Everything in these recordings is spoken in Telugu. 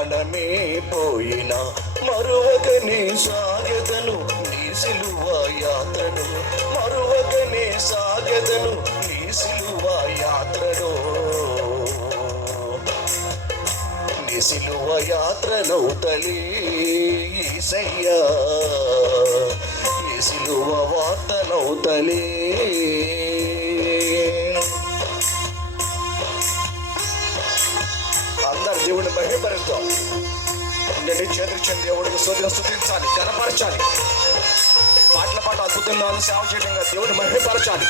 ప్రాణమే పోయిన మరువకనే సాగెదను నీ సిలువ యాత్రను, మరువకనే సాగెదను నీ సిలువ యాత్రను. నీ సిలువ యాత్రనౌతలే యేసయ్యా, నీ సిలువ వార్తనౌతలే. అందరు దేవుడిని మహిమపరుద్దాం. నేను చేతులు దేవుడికి స్తుతించాలి, కనపరచాలి. పాటల పాట అద్భుతంగా సేవ చేయడంగా దేవుడిని మహిమపరచాలి.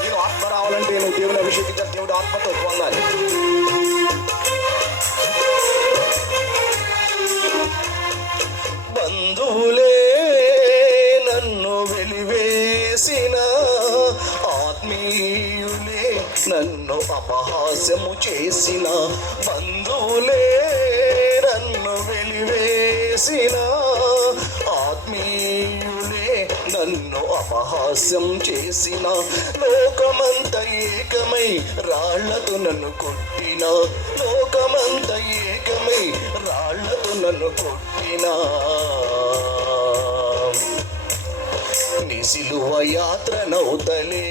నేను ఆత్మ రావాలంటే నువ్వు దేవుని అభిషేకించాలి, దేవుడు ఆత్మతో పొందాలి. బంధువులే నన్ను వెలివేసిన, ఆత్మీయులే నన్ను అపహాస్యము చేసిన, బంధువులే నన్ను వెలివేసిన, ఆత్మీయులే నన్ను అపహాస్యం చేసిన, లోకమంత ఏకమై రాళ్లతో నన్ను కొట్టిన, లోకమంత ఏకమై రాళ్లతో నన్ను కొట్టిన, నీ సిలువ యాత్రనౌతలే.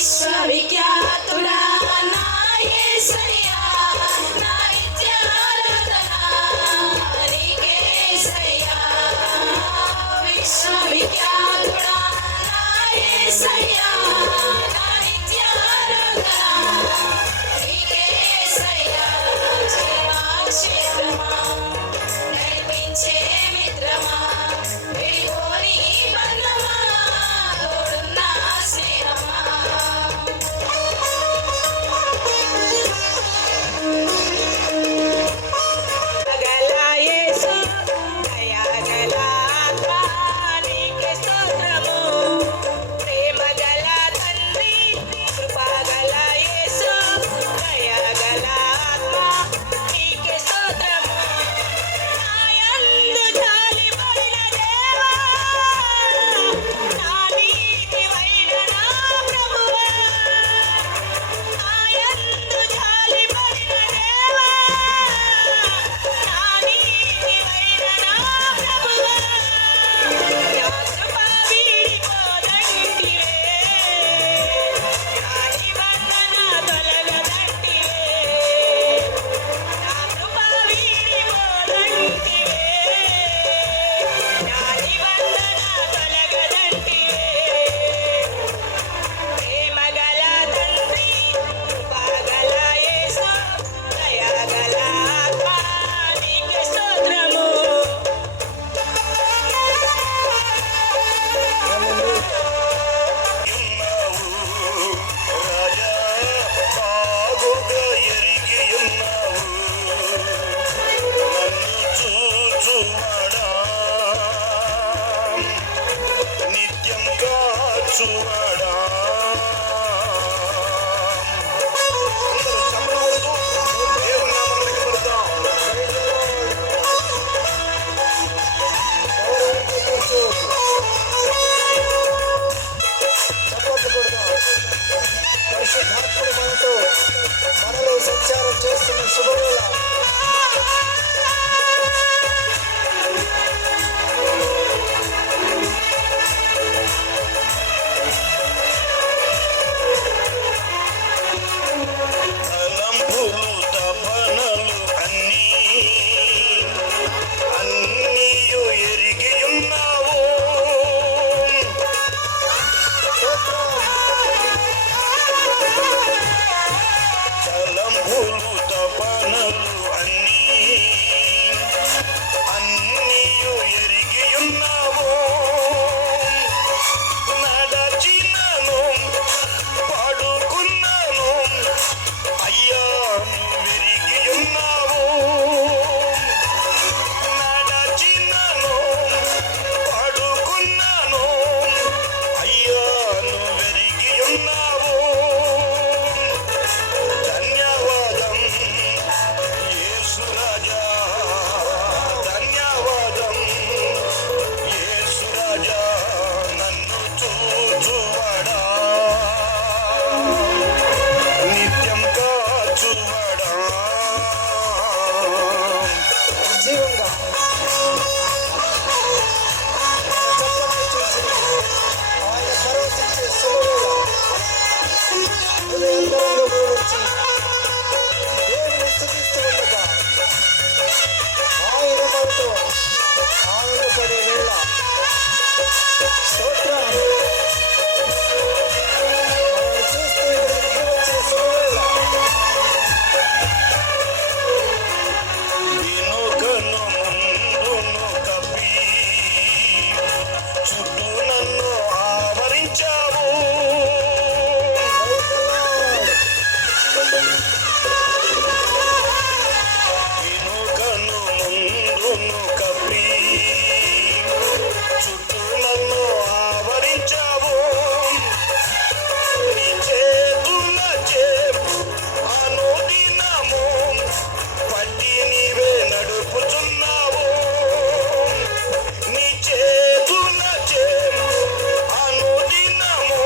విశ్వవిఖ్యాతుడా నా యేసయ్యా, నా నిత్యారాధన నీకే యేసయ్యా. విశ్వవిఖ్యాతుడా నా యేసయ్యా, నా నిత్యారాధన నీకే యేసయ్యా. జీవాక్షేత్రమా, నడిపించే మిత్రమా, విడిపోని బంధమా, తోడున్న స్నేహమా. గల యేసు, దయగల ఆత్మా, నీకే స్తోత్రము. ప్రేమగల తండ్రి, కృపగల యేసు, దయగల ఆత్మా, నీకే స్తోత్రము. నాయందు జాలిపడిన దేవా, నా నీతివైన నా ప్రభువా. నాయందు జాలిపడిన దేవా, నా నీతివైన నా ప్రభువా. నా కృప వీడిపోదంటివే, నా నిబంధన తొలగదంటివే. నా కృప వీడిపోదంటివే, నా నిబంధన తొలగదంటివే. ప్రేమగల తండ్రి, కృపగల యేసు, దయగల ఆత్మా, నీకే స్తోత్రము. రాజా బాగుగా ఎరిగి ఉన్నావు, నన్ను చూచువాడా, నిత్యం కాచువాడా. అందరూ చప్పట్లు దేవుని నామాన్ని మహిమపరుద్దాం. ఎవరెవరితో కూర్చోవద్దు. చప్పట్లు కొడదాం. పరిశుద్ధాత్ముడు మనలో సంచారం చేస్తున్న శుభవేళ. తలంపులు తపనలు అన్నీయు ఎరిగి ఉన్నావు, తలంపులు తపనలు అన్నీయు ఎరిగి ఉన్నావు. నడచినను పడుకున్నాను, అయ్యా నువ్వెరిగి ఉన్నావు. నడచినను పడుకున్నాను, అయ్యా నువ్వెరిగి ఉన్నావు. ధన్యవాదం యేసు రాజా, ధన్యవాదం యేసు రాజా, నన్ను చూచువాడా, నిత్యం కాచువాడా. జీవంగా చప్పట్లు చేసి ఆయన పరవశించే శుభవేళ. హృదయాంతరంగంలో నుంచి దేవుని స్తుతిస్తూ ఉండగా ఆయన మనతో ఆనందపడే వేళ. స్తోత్రం. మనల్ని చూస్తూ ఇక్కడికి దిగి వచ్చే శుభవేళ. వెనుకను ముందును కప్పి చుట్టూ నన్ను ఆవరించావు. వెనుకను ముందును కప్పి చుట్టూ నన్ను ఆవరించావు. నీ చేతులచే అనుదినము పట్టి నీవే నడుపుచున్నావు. నీ చేతులచే అనుదినము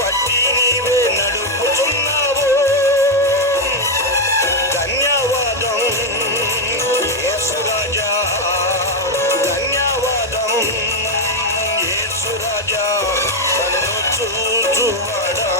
పట్టి నీవే నడుపుచున్నావు. ధన్యవాదం యేసు రాజా, ధన్యవాదం యేసు రాజా, నన్ను చూచువాడా,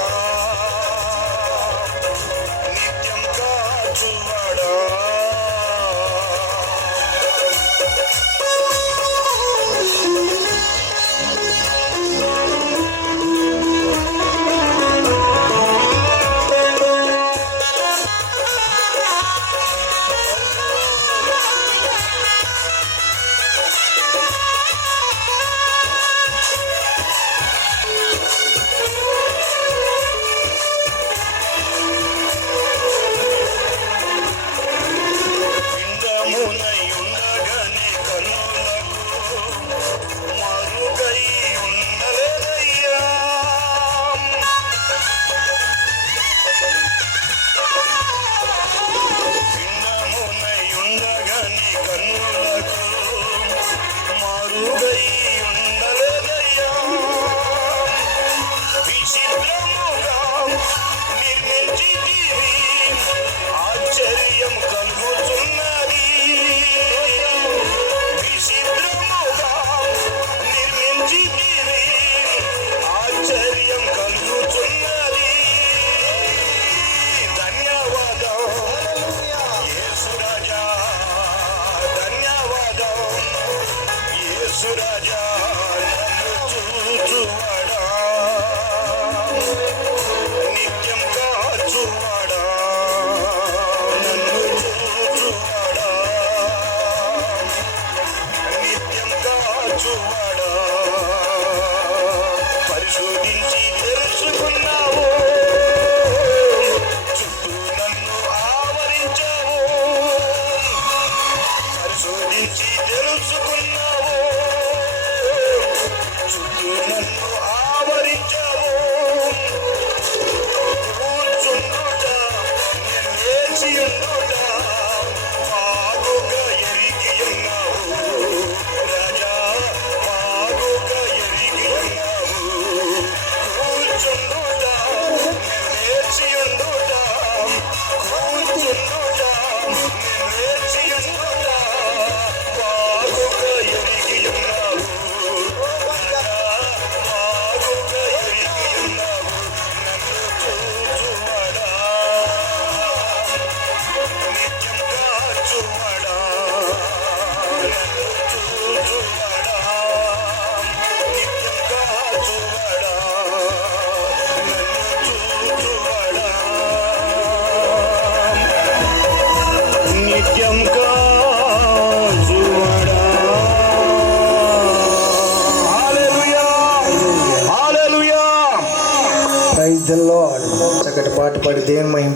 పాట పాడి దేవుని మహిమ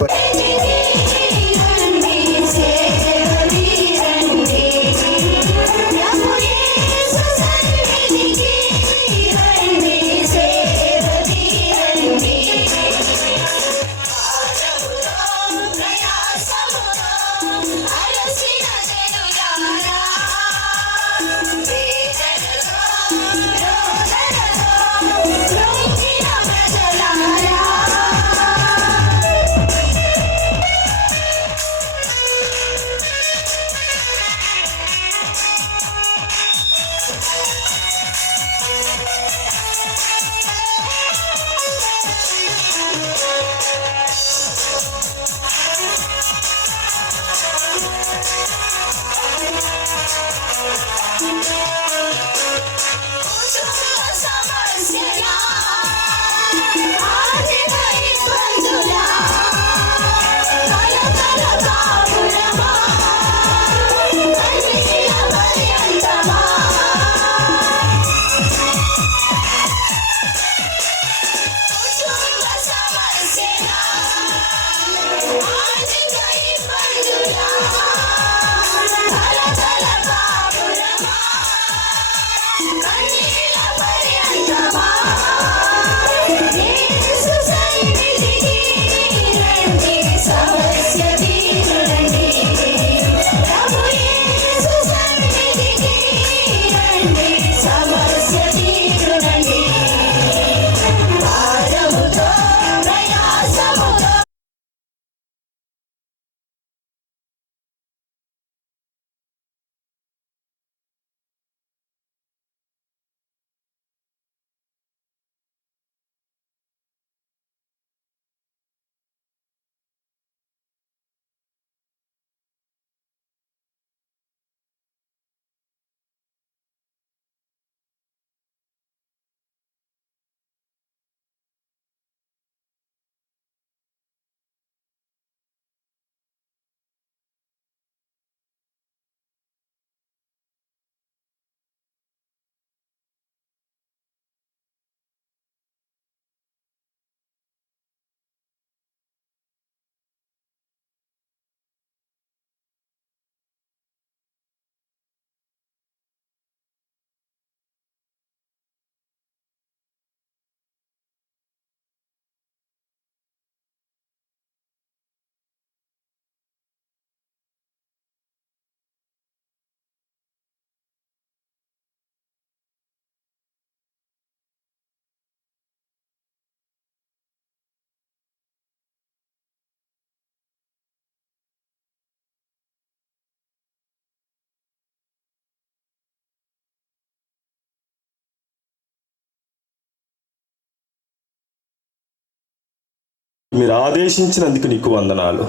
మీరు ఆదేశించినందుకు నీకు వందనాలు.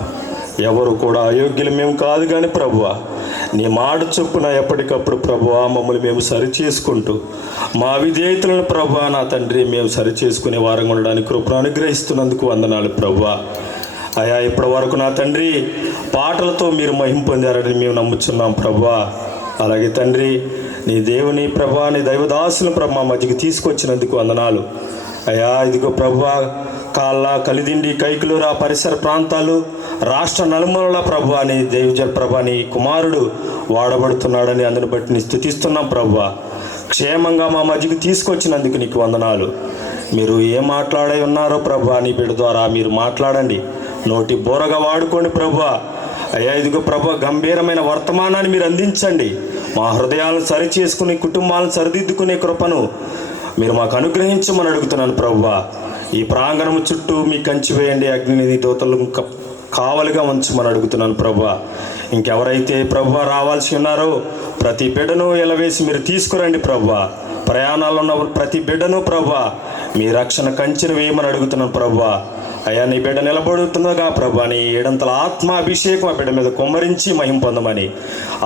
ఎవరు కూడా అయోగ్యులు మేము కాదు కానీ ప్రభువా, నీ మాట చొప్పున ఎప్పటికప్పుడు ప్రభువా మమ్మల్ని మేము సరిచేసుకుంటూ మా విధేయతలను ప్రభువా నా తండ్రి మేము సరిచేసుకునే వారంగా ఉండడానికి కృపను అనుగ్రహిస్తున్నందుకు వందనాలు ప్రభువా. అయా ఇప్పటి వరకు నా తండ్రి పాటలతో మీరు మహిమ పొందారని మేము నమ్ముచున్నాం ప్రభువా. అలాగే తండ్రి నీ దేవుని ప్రభువా నీ దైవదాసులను ప్రభు మా మధ్యకి తీసుకొచ్చినందుకు వందనాలు. అయా ఇదిగో ప్రభువా కాళ్ళ కలిదిండి కైకులూరు ఆ పరిసర ప్రాంతాలు రాష్ట్ర నలుమూలల ప్రభువా నీ దేవజల ప్రభా నీ కుమారుడు వాడబడుతున్నాడని అందుని బట్టి నీ స్తుతిస్తున్నాం ప్రభువా. క్షేమంగా మా మధ్యకి తీసుకొచ్చినందుకు నీకు వందనాలు. మీరు ఏం మాట్లాడై ఉన్నారో ప్రభువా నీ బిడ్డ ద్వారా మీరు మాట్లాడండి, నోటి బోరగా వాడుకోండి ప్రభువా. అయ్యా ఇదిగో ప్రభువా గంభీరమైన వర్తమానాన్ని మీరు అందించండి. మా హృదయాలను సరిచేసుకుని కుటుంబాలను సరిదిద్దుకునే కృపను మీరు మాకు అనుగ్రహించమని అడుగుతున్నాను ప్రభువా. ఈ ప్రాంగణం చుట్టూ మీ కంచి వేయండి, అగ్ని దూతలు కావలిగా ఉంచమని అడుగుతున్నాను ప్రభువా. ఇంకెవరైతే ప్రభువా రావాల్సి ఉన్నారో ప్రతి బిడ్డను ఎలవేసి మీరు తీసుకురండి ప్రభువా. ప్రయాణాల్లో ఉన్న ప్రతి బిడ్డను ప్రభువా మీ రక్షణ కంచెను వేయమని అడుగుతున్నాను ప్రభువా. అయ్యా నీ బిడ్డ నిలబడుతుండగా ప్రభా నీ ఏడంతల ఆత్మాభిషేకం ఆ బిడ్డ మీద కుమ్మరించి మహిమ పొందమని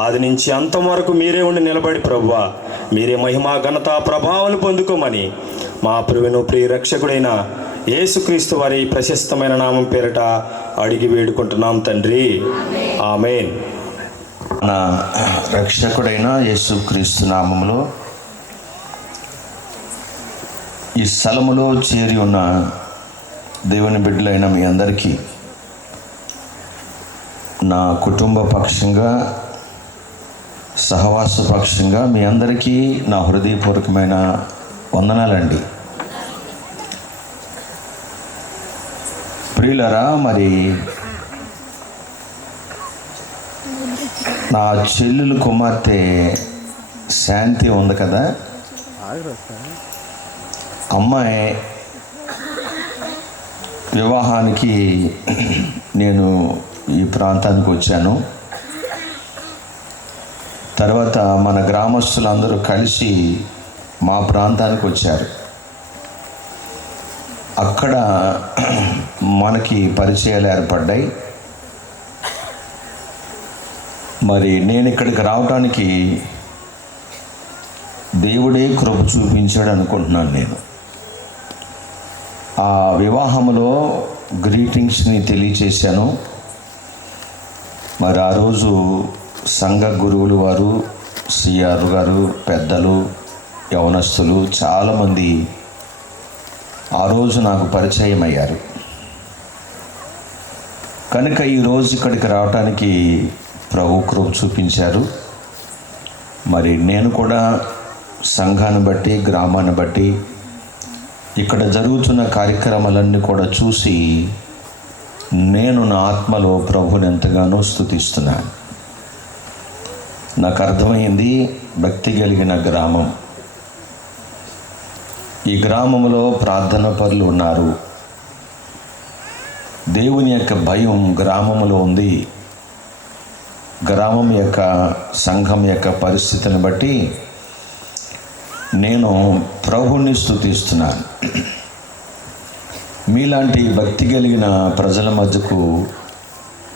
ఆది నుంచి అంతం వరకు మీరే ఉండి నిలబడి ప్రభువా మీరే మహిమ ఘనత ప్రభావాలు పొందుకోమని మా ప్రియ రక్షకుడైన యేసుక్రీస్తు వారి ప్రశస్తమైన నామం పేరట అడిగి వేడుకుంటున్నాం తండ్రి, ఆమేన్. మన రక్షకుడైన యేసుక్రీస్తు నామములో ఈ స్థలములో చేరి ఉన్న దేవుని బిడ్డలైన మీ అందరికీ నా కుటుంబ పక్షంగా, సహవాస పక్షంగా మీ అందరికీ నా హృదయపూర్వకమైన వందనాలండి. ప్రియులరా, మరి నా చెల్లెలు కుమార్తె శాంతి ఉంది కదా, అమ్మాయి వివాహానికి నేను ఈ ప్రాంతానికి వచ్చాను. తర్వాత మన గ్రామస్తులందరూ కలిసి మా ప్రాంతానికి వచ్చారు. అక్కడ మనకి పరిచయాలు ఏర్పడ్డాయి. మరి నేను ఇక్కడికి రావడానికి దేవుడే కృప చూపించాడు అనుకుంటున్నాను. నేను ఆ వివాహంలో గ్రీటింగ్స్ని తెలియచేశాను. మరి ఆ రోజు సంఘ గురువులు వారు, సిఆర్ గారు, పెద్దలు, యవనస్తులు చాలామంది ఆ రోజు నాకు పరిచయం అయ్యారు. కనుక ఈరోజు ఇక్కడికి రావడానికి ప్రభు కృప చూపించారు. మరి నేను కూడా సంఘాన్ని బట్టి, గ్రామాన్ని బట్టి ఇక్కడ జరుగుతున్న కార్యక్రమాలన్నీ కూడా చూసి నేను నా ఆత్మలో ప్రభుని ఎంతగానో స్తుతిస్తున్నాను. నాకు అర్థమైంది, భక్తి కలిగిన గ్రామం. ఈ గ్రామంలో ప్రార్థన పరులు ఉన్నారు. దేవుని యొక్క భయం గ్రామంలో ఉంది. గ్రామం యొక్క, సంఘం యొక్క పరిస్థితిని బట్టి నేను ప్రభుని స్తుతిస్తున్నాను. మీలాంటి భక్తి కలిగిన ప్రజల మధ్యకు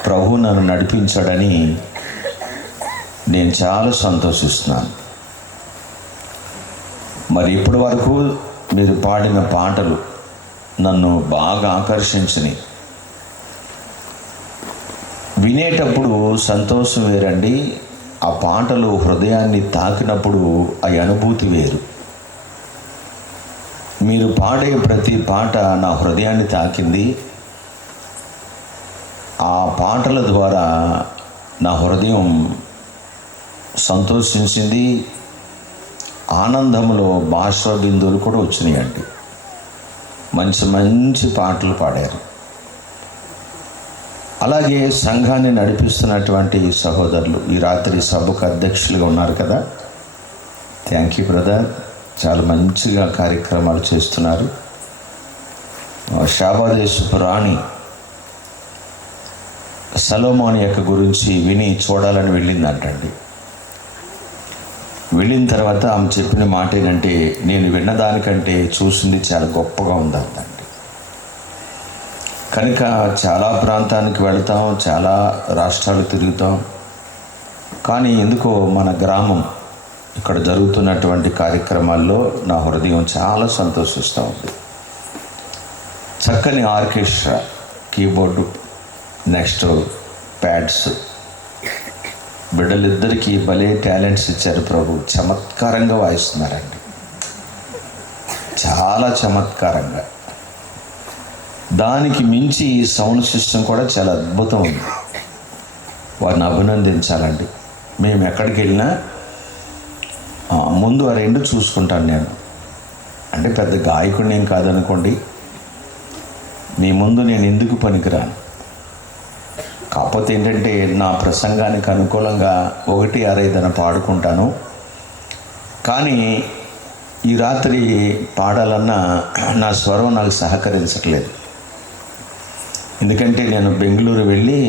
ప్రభు నన్ను నడిపించాడని నేను చాలా సంతోషిస్తున్నాను. మరి ఇప్పటి వరకు మీరు పాడిన పాటలు నన్ను బాగా ఆకర్షించినాయి. వినేటప్పుడు సంతోషం వేరండి. ఆ పాటలు హృదయాన్ని తాకినప్పుడు ఆ అనుభూతి వేరు. మీరు పాడే ప్రతి పాట నా హృదయాన్ని తాకింది. ఆ పాటల ద్వారా నా హృదయం సంతోషించింది. ఆనందంలో భాషా బిందువులు కూడా వచ్చినాయండి. మంచి మంచి పాటలు పాడారు. అలాగే సంఘాన్ని నడిపిస్తున్నటువంటి సహోదరులు ఈ రాత్రి సభకు అధ్యక్షులుగా ఉన్నారు కదా, థ్యాంక్ యూ బ్రదర్. చాలా మంచిగా కార్యక్రమాలు చేస్తున్నారు. శాబాదేశపు రాణి సలోమోన్ యొక్క గురించి విని చూడాలని వెళ్ళిందంటండి. వెళ్ళిన తర్వాత ఆమె చెప్పిన మాట ఏంటంటే, నేను విన్నదానికంటే చూసింది చాలా గొప్పగా ఉందంటండి. కనుక చాలా ప్రాంతానికి వెళతాం, చాలా రాష్ట్రాలు తిరుగుతాం, కానీ ఎందుకో మన గ్రామం ఇక్కడ జరుగుతున్నటువంటి కార్యక్రమాల్లో నా హృదయం చాలా సంతోషిస్తూ ఉంది. చక్కని ఆర్కెస్ట్రా, కీబోర్డు, నెక్స్ట్ ప్యాడ్స్, బిడ్డలిద్దరికీ భలే టాలెంట్స్ ఇచ్చారు ప్రభు. చమత్కారంగా వాయిస్తున్నారండి, చాలా చమత్కారంగా. దానికి మించి సౌండ్ సిస్టమ్ కూడా చాలా అద్భుతం ఉంది. వారిని అభినందించాలండి. మేము ఎక్కడికి వెళ్ళినా ముందు ఆ రెండు చూసుకుంటాను నేను. అంటే పెద్ద గాయకుడిని ఏం కాదనుకోండి, మీ ముందు నేను ఎందుకు పనికిరాను. కాకపోతే ఏంటంటే నా ప్రసంగానికి అనుకూలంగా 1-6 పాడుకుంటాను. కానీ ఈ రాత్రి పాడాలన్నా నా స్వరం నాకు సహకరించట్లేదు. ఎందుకంటే నేను బెంగళూరు వెళ్ళి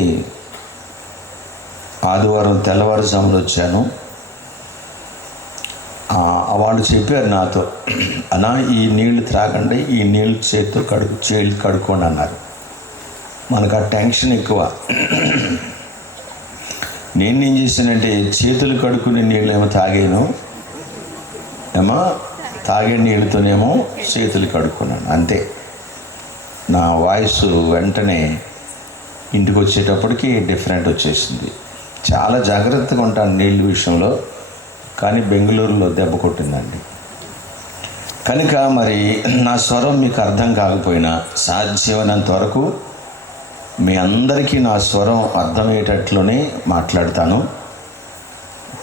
ఆదివారం తెల్లవారుజామున వచ్చాను. వాళ్ళు చెప్పారు నాతో, అన్నా ఈ నీళ్లు త్రాగండి, ఈ నీళ్ళు చేతితో కడుక్కోండి అన్నారు. మనకు ఆ టెన్షన్ ఎక్కువ. నేనేం చేశానంటే చేతులు కడుక్కునే నీళ్ళు ఏమో తాగాను, తాగే నీళ్ళతోనేమో చేతులు కడుక్కున్నాను, అంతే. నా వాయిస్ వెంటనే ఇంటికి వచ్చేటప్పటికి డిఫరెంట్ వచ్చేసింది. చాలా జాగ్రత్తగా ఉంటాను నీళ్ళ విషయంలో, కానీ బెంగళూరులో దెబ్బ కొట్టిందండి. కనుక మరి నా స్వరం మీకు అర్థం కాకపోయినా సాధ్యమైనంత వరకు మీ అందరికీ నా స్వరం అర్థమయ్యేటట్లునే మాట్లాడతాను.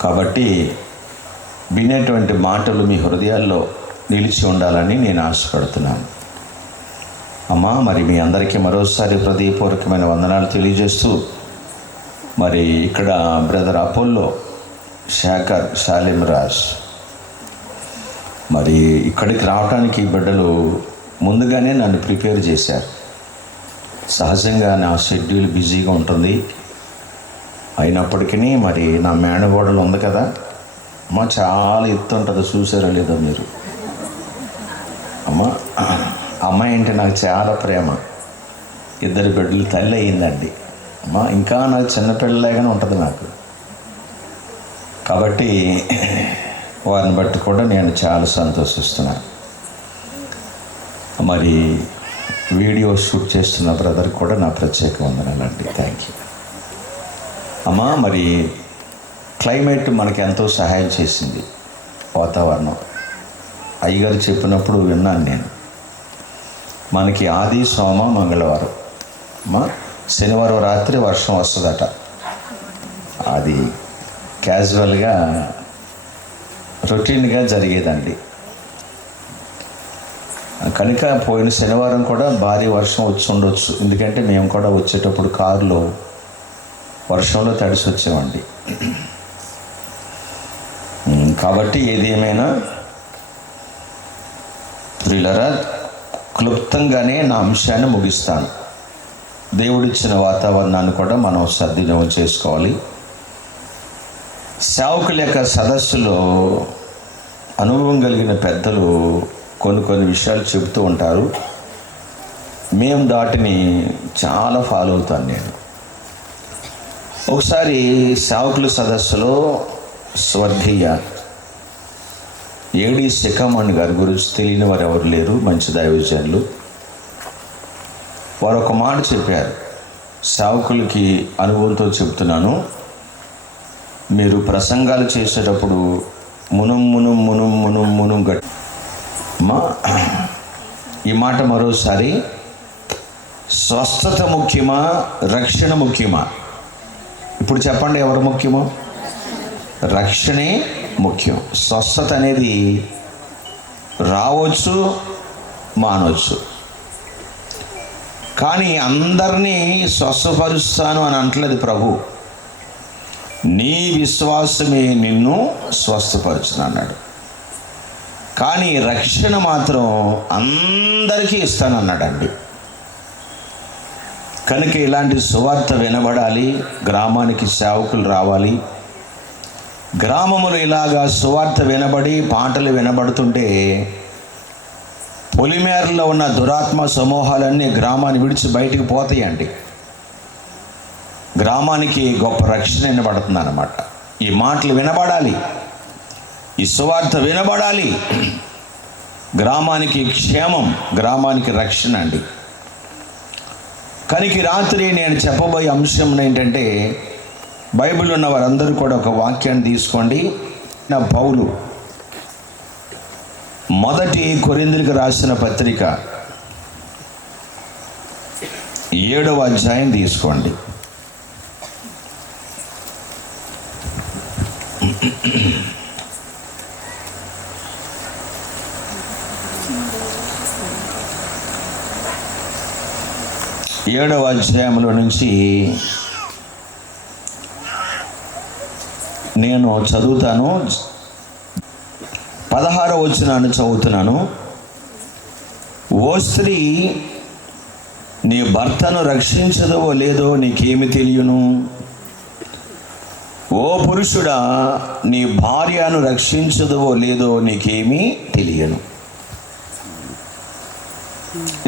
కాబట్టి వినేటువంటి మాటలు మీ హృదయాల్లో నిలిచి ఉండాలని నేను ఆశపడుతున్నాను. అమ్మా, మరి మీ అందరికీ మరోసారి హృదయపూర్వకమైన వందనాలు తెలియజేస్తూ, మరి ఇక్కడ బ్రదర్ అపోల్లో శేఖర్ శాలింరాజ్ మరి ఇక్కడికి రావడానికి బిడ్డలు ముందుగానే నన్ను ప్రిపేర్ చేశారు. సహజంగా నా షెడ్యూల్ బిజీగా ఉంటుంది. అయినప్పటికీ మరి నా మేనగోడలు ఉంది కదా అమ్మ, చాలా ఎత్తు ఉంటుంది, చూసారో లేదో మీరు. అమ్మాయి అంటే నాకు చాలా ప్రేమ. 2 బిడ్డలు తల్లి అయ్యిందండి అమ్మ. ఇంకా నాకు చిన్నపిల్లలాగానే ఉంటుంది నాకు. కాబట్టి వారిని బట్టి కూడా నేను చాలా సంతోషిస్తున్నాను. మరి వీడియో షూట్ చేస్తున్న బ్రదర్ కూడా నా ప్రత్యేక వందనాలండి. థ్యాంక్ యూ అమ్మా. మరి క్లైమేట్ మనకి ఎంతో సహాయం చేసింది. వాతావరణం అయ్యగారు చెప్పినప్పుడు విన్నాను నేను. మనకి ఆది, సోమ, మంగళవారం అమ్మా, శనివారం రాత్రి వర్షం వస్తుందట. అది క్యాజువల్గా రొటీన్గా జరిగేదండి. కనుక పోయిన శనివారం కూడా భారీ వర్షం వచ్చి ఉండొచ్చు. ఎందుకంటే మేము కూడా వచ్చేటప్పుడు కారులో వర్షంలో తడిసి వచ్చామండి. కాబట్టి ఏది ఏమైనా ప్రియులరా, క్లుప్తంగానే నా అంశాన్ని ముగిస్తాను. దేవుడిచ్చిన వాతావరణాన్ని కూడా మనం సద్వినియోగం చేసుకోవాలి. సేవకుల యొక్క సదస్సులో అనుభవం కలిగిన పెద్దలు కొన్ని విషయాలు చెబుతూ ఉంటారు. మేము దాటిని చాలా ఫాలో అవుతాను నేను. ఒకసారి సేవకుల సదస్సులో స్వర్గీయ ఏడి శిఖమణి గారి గురించి తెలియని వారు ఎవరు లేరు, మంచి దైవజనులు. వారు ఒక మాట చెప్పారు. సేవకులకి అనుభవంతో చెప్తున్నాను, మీరు ప్రసంగాలు చేసేటప్పుడు మునం మునం మునం మునం మునం గట్టి. ఈ మాట మరోసారి, స్వస్థత ముఖ్యమా, రక్షణ ముఖ్యమా? ఇప్పుడు చెప్పండి, ఎవరు ముఖ్యమో? రక్షణే ముఖ్యం. స్వస్థత అనేది రావచ్చు, మానవచ్చు. కానీ అందరినీ స్వస్థపరుస్తాను అని అంటలేదు ప్రభు. నీ విశ్వాసమే నిన్ను స్వస్థపరచును అన్నాడు. కానీ రక్షణ మాత్రం అందరికీ ఇస్తానన్నాడండి. కనుక ఇలాంటి సువార్త వినబడాలి, గ్రామానికి సేవకులు రావాలి. గ్రామములు ఇలాగా సువార్త వినబడి పాటలు వినబడుతుంటే పొలిమేరలో ఉన్న దురాత్మ సమూహాలన్నీ గ్రామాన్ని విడిచి బయటికి పోతాయండి. గ్రామానికి గొప్ప రక్షణ వినబడుతుంది అన్నమాట. ఈ మాటలు వినబడాలి, ఈ సువార్త వినబడాలి. గ్రామానికి క్షేమం, గ్రామానికి రక్షణ అండి. కనుక రాత్రి నేను చెప్పబోయే అంశం ఏంటంటే, బైబిల్ ఉన్న వారందరూ కూడా ఒక వాక్యాన్ని తీసుకోండి. నా పౌలు మొదటి కొరింథీయులకు రాసిన పత్రిక 7వ అధ్యాయం తీసుకోండి. ఏడవ అధ్యాయంలో నుంచి నేను చదువుతాను. 16వ వచనాన్ని చదువుతున్నాను. ఓ స్త్రీ, నీ భర్తను రక్షించదో లేదో నీకేమి తెలియను? ఓ పురుషుడా, నీ భార్యను రక్షించదో లేదో నీకేమీ తెలియను.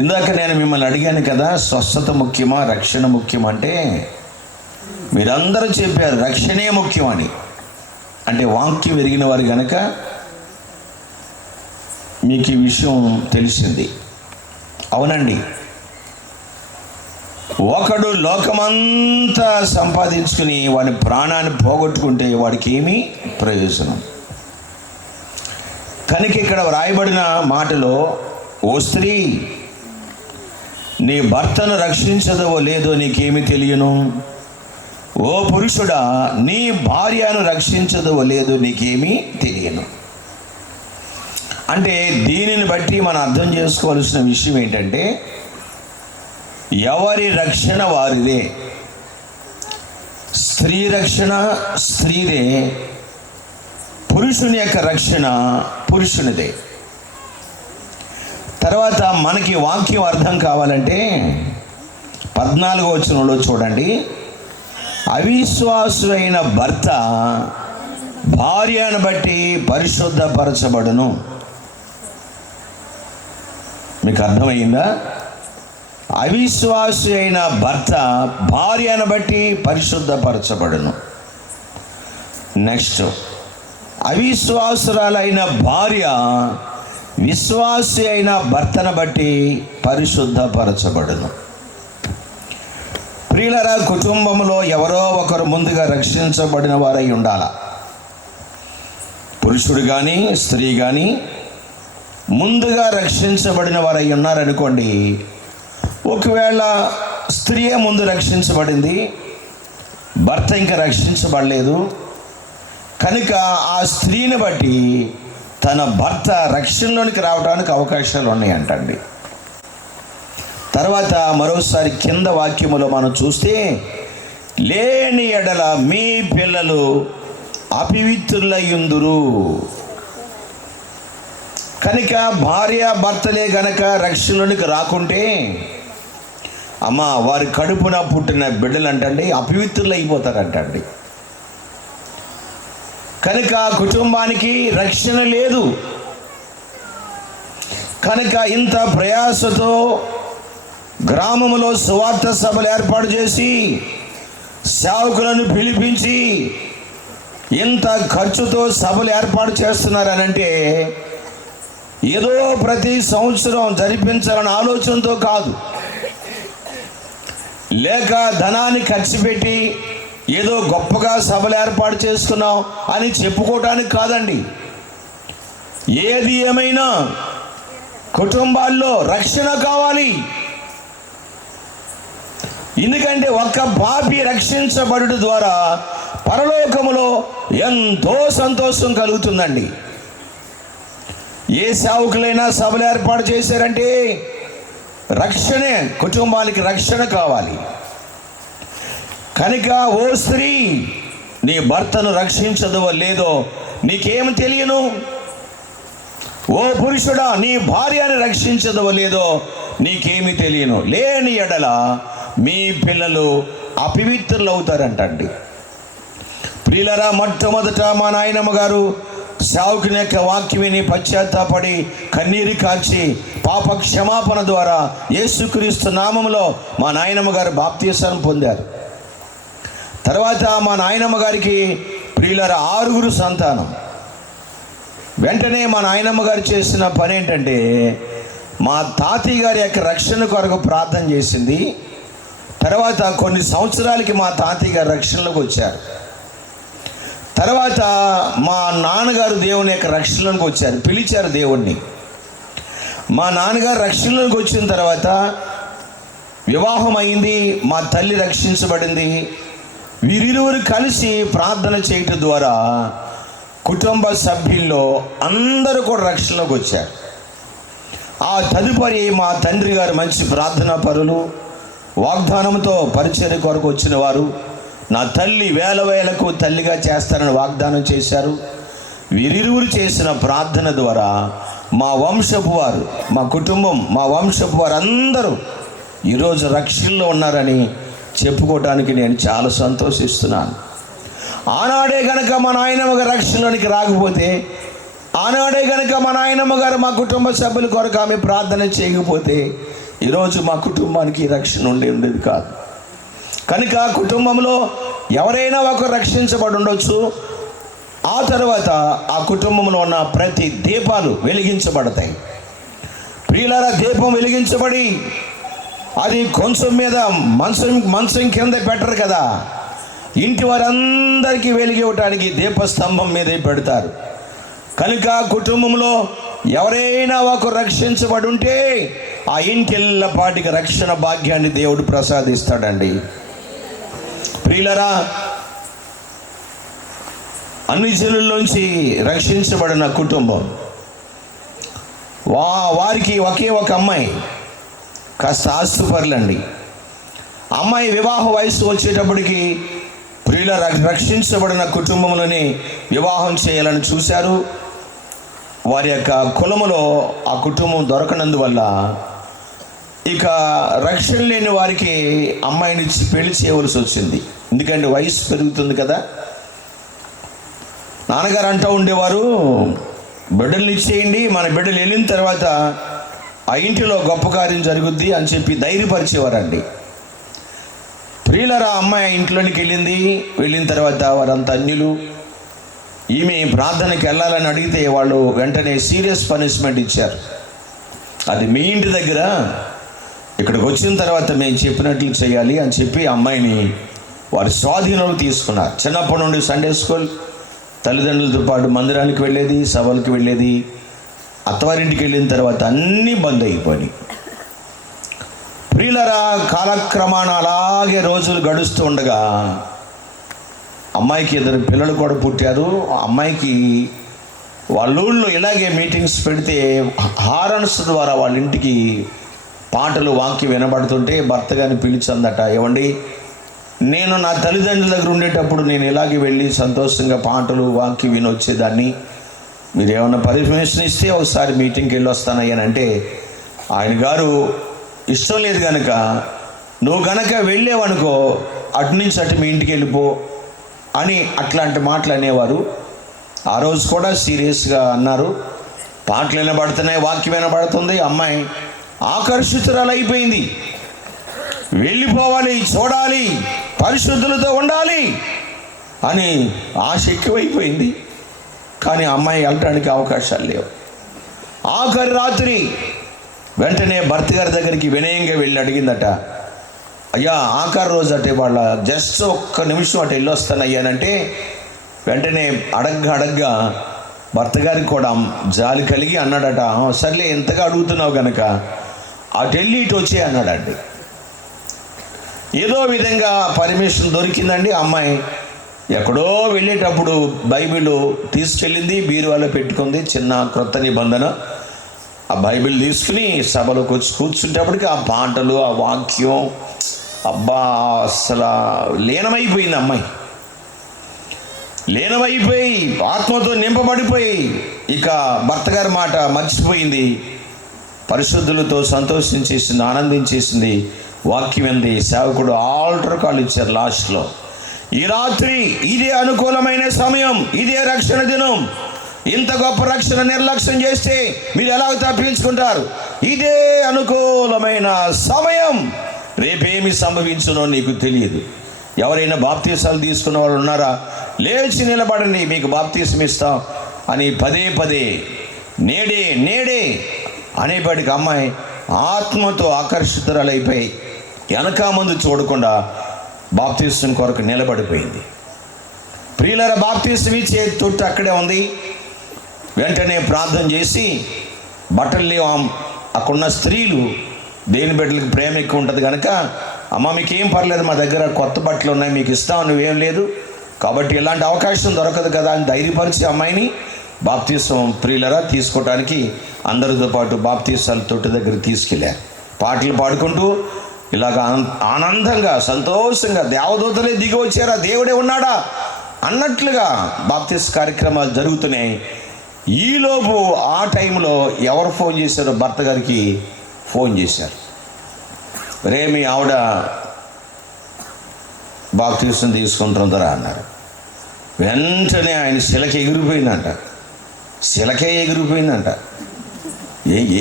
ఇందాక నేను మిమ్మల్ని అడిగాను కదా, స్వస్థత ముఖ్యమా, రక్షణ ముఖ్యమంటే మీరందరూ చెప్పారు రక్షణే ముఖ్యమని. అంటే వాక్యం ఎరిగిన వారు కనుక మీకు ఈ విషయం తెలిసింది. అవునండి, ఒకడు లోకమంతా సంపాదించుకుని వాడి ప్రాణాన్ని పోగొట్టుకుంటే వాడికి ఏమీ ప్రయోజనం? కనుక ఇక్కడ వ్రాయబడిన మాటలో, ఓ స్త్రీ, నీ భర్తను రక్షించదవో లేదో నీకేమి తెలియను? ఓ పురుషుడా, నీ భార్యను రక్షించదవో లేదో నీకేమీ తెలియను. అంటే దీనిని బట్టి మనం అర్థం చేసుకోవాల్సిన విషయం ఏంటంటే, ఎవరి రక్షణ వారిదే. స్త్రీ రక్షణ స్త్రీదే, పురుషుని యొక్క రక్షణ పురుషునిదే. తర్వాత మనకి వాక్యం అర్థం కావాలంటే 14వ వచనంలో చూడండి, అవిశ్వాసులైన భర్త భార్యను బట్టి పరిశుద్ధపరచబడును. మీకు అర్థమైందా? అవిశ్వాసి అయిన భర్త భార్యను బట్టి పరిశుద్ధపరచబడును. నెక్స్ట్, అవిశ్వాసురాలైన భార్య విశ్వాసి అయిన భర్తను బట్టి పరిశుద్ధపరచబడును. ప్రియులరా, కుటుంబంలో ఎవరో ఒకరు ముందుగా రక్షించబడిన వారై ఉండాల. పురుషుడు కానీ స్త్రీ కానీ ముందుగా రక్షించబడిన వారై ఉన్నారనుకోండి. ఒకవేళ స్త్రీయే ముందు రక్షించబడింది, భర్త ఇంకా రక్షించబడలేదు కనుక ఆ స్త్రీని బట్టి తన భర్త రక్షణలోనికి రావడానికి అవకాశాలు ఉన్నాయంటండి. తర్వాత మరోసారి కింద వాక్యములో మనం చూస్తే, లేని ఎడల మీ పిల్లలు అపవిత్రులయ్యుందురు. కనుక భార్య భర్తలే గనక రక్షణలోనికి రాకుంటే అమ్మ వారి కడుపున పుట్టిన బిడ్డలు అంటండి అపవిత్రులు అయిపోతారంటండి. కనుక కుటుంబానికి రక్షణ లేదు. కనుక ఇంత ప్రయాసతో గ్రామంలో సువార్త సభలు ఏర్పాటు చేసి సేవకులను పిలిపించి ఇంత ఖర్చుతో సభలు ఏర్పాటు చేస్తున్నారనంటే ఏదో ప్రతి సంవత్సరం జరిపించాలన్న ఆలోచనతో కాదు, లేక ధనాన్ని ఖర్చు పెట్టి ఏదో గొప్పగా సభలు ఏర్పాటు చేసుకున్నాం అని చెప్పుకోవటానికి కాదండి. ఏది ఏమైనా కుటుంబాల్లో రక్షణ కావాలి. ఎందుకంటే ఒక్క పాపి రక్షించబడుట ద్వారా పరలోకములో ఎంతో సంతోషం కలుగుతుందండి. ఏ సేవకులైనా సభలు ఏర్పాటు చేశారంటే రక్షణే, కుటుంబానికి రక్షణ కావాలి. కనుక ఓ స్త్రీ, నీ భర్తను రక్షించదవో లేదో నీకేమి తెలియను? ఓ పురుషుడా, నీ భార్యను రక్షించదవో లేదో నీకేమి తెలియను? లేని ఎడల మీ పిల్లలు అపవిత్రులు అవుతారంటండి. ప్రియులరా, మొట్టమొదట మా నాయనమ్మ గారు సేవకుని యొక్క వాక్యం విని పశ్చాత్తాపడి కన్నీరు కార్చి పాప క్షమాపణ ద్వారా యేసుక్రీస్తు నామములో మా నాయనమ్మ గారు బాప్తీసాన్ని పొందారు. తర్వాత మా నాయనమ్మ గారికి ప్రియులరా 6 సంతానం. వెంటనే మా నాయనమ్మ గారు చేసిన పని ఏంటంటే మా తాతయ్య గారి యొక్క రక్షణ కొరకు ప్రార్థన చేసింది. తర్వాత కొన్ని సంవత్సరాలకి మా తాతయ్య గారు రక్షణలోకి వచ్చారు. తర్వాత మా నాన్నగారు దేవుని యొక్క రక్షణలోకి వచ్చారు, పిలిచారు దేవుణ్ణి. మా నాన్నగారు రక్షణలోకి వచ్చిన తర్వాత వివాహం అయింది, మా తల్లి రక్షించబడింది. వీరిరువురు కలిసి ప్రార్థన చేయటం ద్వారా కుటుంబ సభ్యుల్లో అందరూ కూడా రక్షణలోకి వచ్చారు. ఆ తదుపరి మా తండ్రి గారు మంచి ప్రార్థనా పరులు, వాగ్దానంతో పరిచర్య కొరకు వచ్చిన వారు. నా తల్లి వేల వేలకు తల్లిగా చేస్తారని వాగ్దానం చేశారు. వీరిరువురు చేసిన ప్రార్థన ద్వారా మా వంశపు వారు, మా కుటుంబం, మా వంశపు వారు అందరూ ఈరోజు రక్షణలో ఉన్నారని చెప్పుకోవడానికి నేను చాలా సంతోషిస్తున్నాను. ఆనాడే గనక మా నాయనమ్మ గారు రక్షణలోనికి రాకపోతే, ఆనాడే గనక మా నాయనమ్మ గారు మా కుటుంబ సభ్యుల కొరకు ఆమె ప్రార్థన చేయకపోతే ఈరోజు మా కుటుంబానికి రక్షణ ఉండేది కాదు. కనుక కుటుంబంలో ఎవరైనా ఒకరు రక్షించబడి ఉండొచ్చు. ఆ తర్వాత ఆ కుటుంబంలో ఉన్న ప్రతి దీపాలు వెలిగించబడతాయి. ప్రియులారా, దీపం వెలిగించబడి అది కొంచెం మీద మంచం కింద పెట్టరు కదా, ఇంటి వారందరికీ వెలిగివ్వటానికి దీపస్తంభం మీదే పెడతారు. కనుక కుటుంబంలో ఎవరైనా ఒకరు రక్షించబడి ఉంటే ఆ ఇంటిల్లపాటికి రక్షణ భాగ్యాన్ని దేవుడు ప్రసాదిస్తాడండి. ప్రియులరా, అన్ని జనుల్లోంచి రక్షించబడిన కుటుంబం, వారికి ఒకే ఒక అమ్మాయి, కాస్త ఆస్తుపరులండి. అమ్మాయి వివాహ వయసు వచ్చేటప్పటికి ప్రియుల రక్షించబడిన కుటుంబంలోనే వివాహం చేయాలని చూశారు. వారి యొక్క కులములో ఆ కుటుంబం దొరకనందువల్ల ఇక రక్షణ లేని వారికి అమ్మాయిని ఇచ్చి పెళ్లి చేయవలసి వచ్చింది. ఎందుకంటే వయసు పెరుగుతుంది కదా. నాన్నగారు అంటూ ఉండేవారు, బిడ్డల్ని ఇచ్చేయండి, మన బిడ్డలు వెళ్ళిన తర్వాత ఆ ఇంటిలో గొప్ప కార్యం జరుగుద్ది అని చెప్పి ధైర్యపరిచేవారండి. ప్రియులరా, అమ్మాయి ఇంట్లోనికి వెళ్ళిన తర్వాత వారంతా అన్యులు. ఈమె ప్రార్థనకి వెళ్ళాలని అడిగితే వాళ్ళు వెంటనే సీరియస్ పనిష్మెంట్ ఇచ్చారు. అది మీ ఇంటి దగ్గర, ఇక్కడికి వచ్చిన తర్వాత మేము చెప్పినట్లు చేయాలి అని చెప్పి అమ్మాయిని వారి స్వాధీనంలో తీసుకున్నారు. చిన్నప్పటి నుండి సండే స్కూల్, తల్లిదండ్రులతో పాటు మందిరానికి వెళ్ళేది, సభలకు వెళ్ళేది. అత్తవారింటికి వెళ్ళిన తర్వాత అన్నీ బంద్ అయిపోయి. ప్రియులరా, కాలక్రమాన అలాగే రోజులు గడుస్తూ ఉండగా అమ్మాయికి 2 పిల్లలు కూడా పుట్టారు. అమ్మాయికి వాళ్ళ ఊళ్ళో ఇలాగే మీటింగ్స్ పెడితే హారన్స్ ద్వారా వాళ్ళ ఇంటికి పాటలు వాక్యం వినబడుతుంటే భర్త గారిని పిలిచిందట, ఏమండి, నేను నా తల్లిదండ్రుల దగ్గర ఉండేటప్పుడు నేను ఇలాగే వెళ్ళి సంతోషంగా పాటలు వాక్యం విని వచ్చేదాన్ని, మీరు ఏమన్నా పర్మిషన్ ఇస్తే ఒకసారి మీటింగ్కి వెళ్ళి వస్తానయ్యానంటే ఆయన గారు ఇష్టం లేదు కనుక, నువ్వు కనుక వెళ్ళేవనుకో అటు నుంచి అటు మీ ఇంటికి వెళ్ళిపో అని అట్లాంటి మాటలు అనేవారు. ఆ రోజు కూడా సీరియస్గా అన్నారు. పాటలు వినబడుతున్నాయి, వాక్యం వినబడుతుంది. అమ్మాయి ఆకర్షితురాలు అయిపోయింది. వెళ్ళిపోవాలి, చూడాలి, పరిశుద్ధులతో ఉండాలి అని ఆశ ఎక్కువైపోయింది. కానీ అమ్మాయి వెళ్ళటానికి అవకాశాలు లేవు. ఆఖరి రాత్రి వెంటనే భర్త గారి దగ్గరికి వినయంగా వెళ్ళి అడిగిందట, అయ్యా ఆఖరి రోజు అటే వాళ్ళ జస్ట్ ఒక్క నిమిషం అటు వెళ్ళి వస్తానయ్యానంటే వెంటనే అడగ్గా భర్త గారికి కూడా జాలి కలిగి అన్నాడట, సర్లే ఎంతగా అడుగుతున్నావు కనుక అటు వెళ్ళి ఇటు వచ్చే అన్నాడండి. ఏదో విధంగా పర్మిషన్ దొరికిందండి. అమ్మాయి ఎక్కడో వెళ్ళేటప్పుడు బైబిల్ తీసుకెళ్ళింది, బీరువాలో పెట్టుకుంది. చిన్న క్రొత్త నిబంధన ఆ బైబిల్ తీసుకుని సభలోకి వచ్చి కూర్చుంటప్పటికి ఆ పాటలు, ఆ వాక్యం, అబ్బా అసలు లీనమైపోయింది. అమ్మాయి లీనమైపోయి ఆత్మతో నింపబడిపోయి ఇక భర్త గారి మాట మర్చిపోయింది. పరిశుద్ధులతో సంతోషించేసింది, ఆనందించేసింది. వాక్యం ఏంది, సేవకుడు ఆల్టర్ కాల్ ఇచ్చారు లాస్ట్లో. ఈ రాత్రి ఇదే అనుకూలమైన సమయం, ఇదే రక్షణ దినం. ఇంత గొప్ప రక్షణ నిర్లక్ష్యం చేస్తే మీరు ఎలా తప్పించుకుంటారు? ఇదే అనుకూలమైన సమయం. రేపేమి సంభవించునో నీకు తెలియదు. ఎవరైనా బాప్తీసాలు తీసుకున్న వాళ్ళు ఉన్నారా? లేచి నిలబడండి, మీకు బాప్తీసం ఇస్తాం అని పదే నేడే అనేపాటికి అమ్మాయి ఆత్మతో ఆకర్షితురాలైపోయి వెనక ముందు చూడకుండా బాప్తీసం కొరకు నిలబడిపోయింది. ప్రియులరా, బాప్తీసం ఇచ్చే తొట్టు అక్కడే ఉంది. వెంటనే ప్రార్థన చేసి బట్టలు లేవు. అక్కడున్న స్త్రీలు దేని బిడ్డలకు ప్రేమ ఎక్కువ ఉంటుంది కనుక, అమ్మ మీకేం పర్లేదు, మా దగ్గర కొత్త బట్టలు ఉన్నాయి, మీకు ఇస్తాం, నువ్వేం లేదు కాబట్టి ఎలాంటి అవకాశం దొరకదు కదా అని ధైర్యపరిచి అమ్మాయిని బాప్తీసం ప్రియులరా తీసుకోవటానికి అందరితో పాటు బాప్తీసాల తొట్టు దగ్గర తీసుకెళ్ళారు. పాటలు పాడుకుంటూ ఇలాగ ఆనందంగా సంతోషంగా దేవదూతలే దిగి వచ్చారా, దేవుడే ఉన్నాడా అన్నట్లుగా బాప్తీస కార్యక్రమాలు జరుగుతున్నాయి. ఈలోపు ఆ టైంలో ఎవరు ఫోన్ చేశారో భర్త గారికి ఫోన్ చేశారు. రే మీ ఆవిడ బాప్తీసం తీసుకుంటుందరా అన్నారు. వెంటనే ఆయన శిలక ఎగిరిపోయిందంట.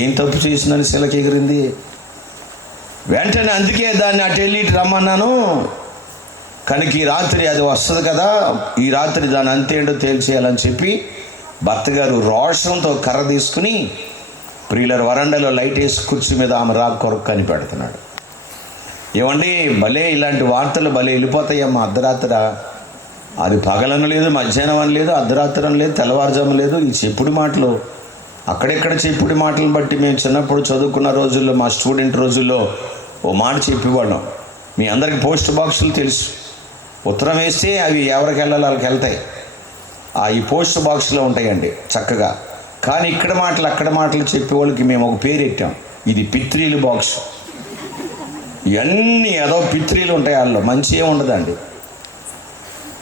ఏం తప్పు చేసిందని శిలక ఎగిరింది? వెంటనే అందుకే దాన్ని అటు వెళ్ళి రమ్మన్నాను, కనుక ఈ రాత్రి అది వస్తుంది కదా, ఈ రాత్రి దాని అంతేంటో తేల్చేయాలని చెప్పి భర్త గారు రోషంతో కర్ర తీసుకుని ప్రియులర్ వరండాలో లైట్ వేసి కుర్చీ మీద ఆమె కొరకు కనిపెడుతున్నాడు. ఏమండి, భలే ఇలాంటి వార్తలు భలే వెళ్ళిపోతాయమ్మా అర్ధరాత్ర. అది పగలను లేదు, మధ్యాహ్నం అని లేదు, అర్ధరాత్రం లేదు, తెల్లవారుజాము లేదు. ఈ చెప్పుడు మాటలు అక్కడెక్కడ చెప్పుడు మాటలను బట్టి మేము చిన్నప్పుడు చదువుకున్న రోజుల్లో, మా స్టూడెంట్ రోజుల్లో ఓ మాట చెప్పేవాళ్ళం. మీ అందరికి పోస్ట్ బాక్సులు తెలుసు. ఉత్తరం వేస్తే అవి ఎవరికి వెళ్ళాలి వాళ్ళకి వెళ్తాయి. ఈ పోస్ట్ బాక్స్లో ఉంటాయండి చక్కగా. కానీ ఇక్కడ మాటలు అక్కడ మాటలు చెప్పేవాళ్ళకి మేము ఒక పేరు పెట్టాం, ఇది పిత్రీలు బాక్స్. ఇవన్నీ ఏదో పిత్రీలు ఉంటాయి, వాళ్ళు మంచి ఏమి ఉండదండి.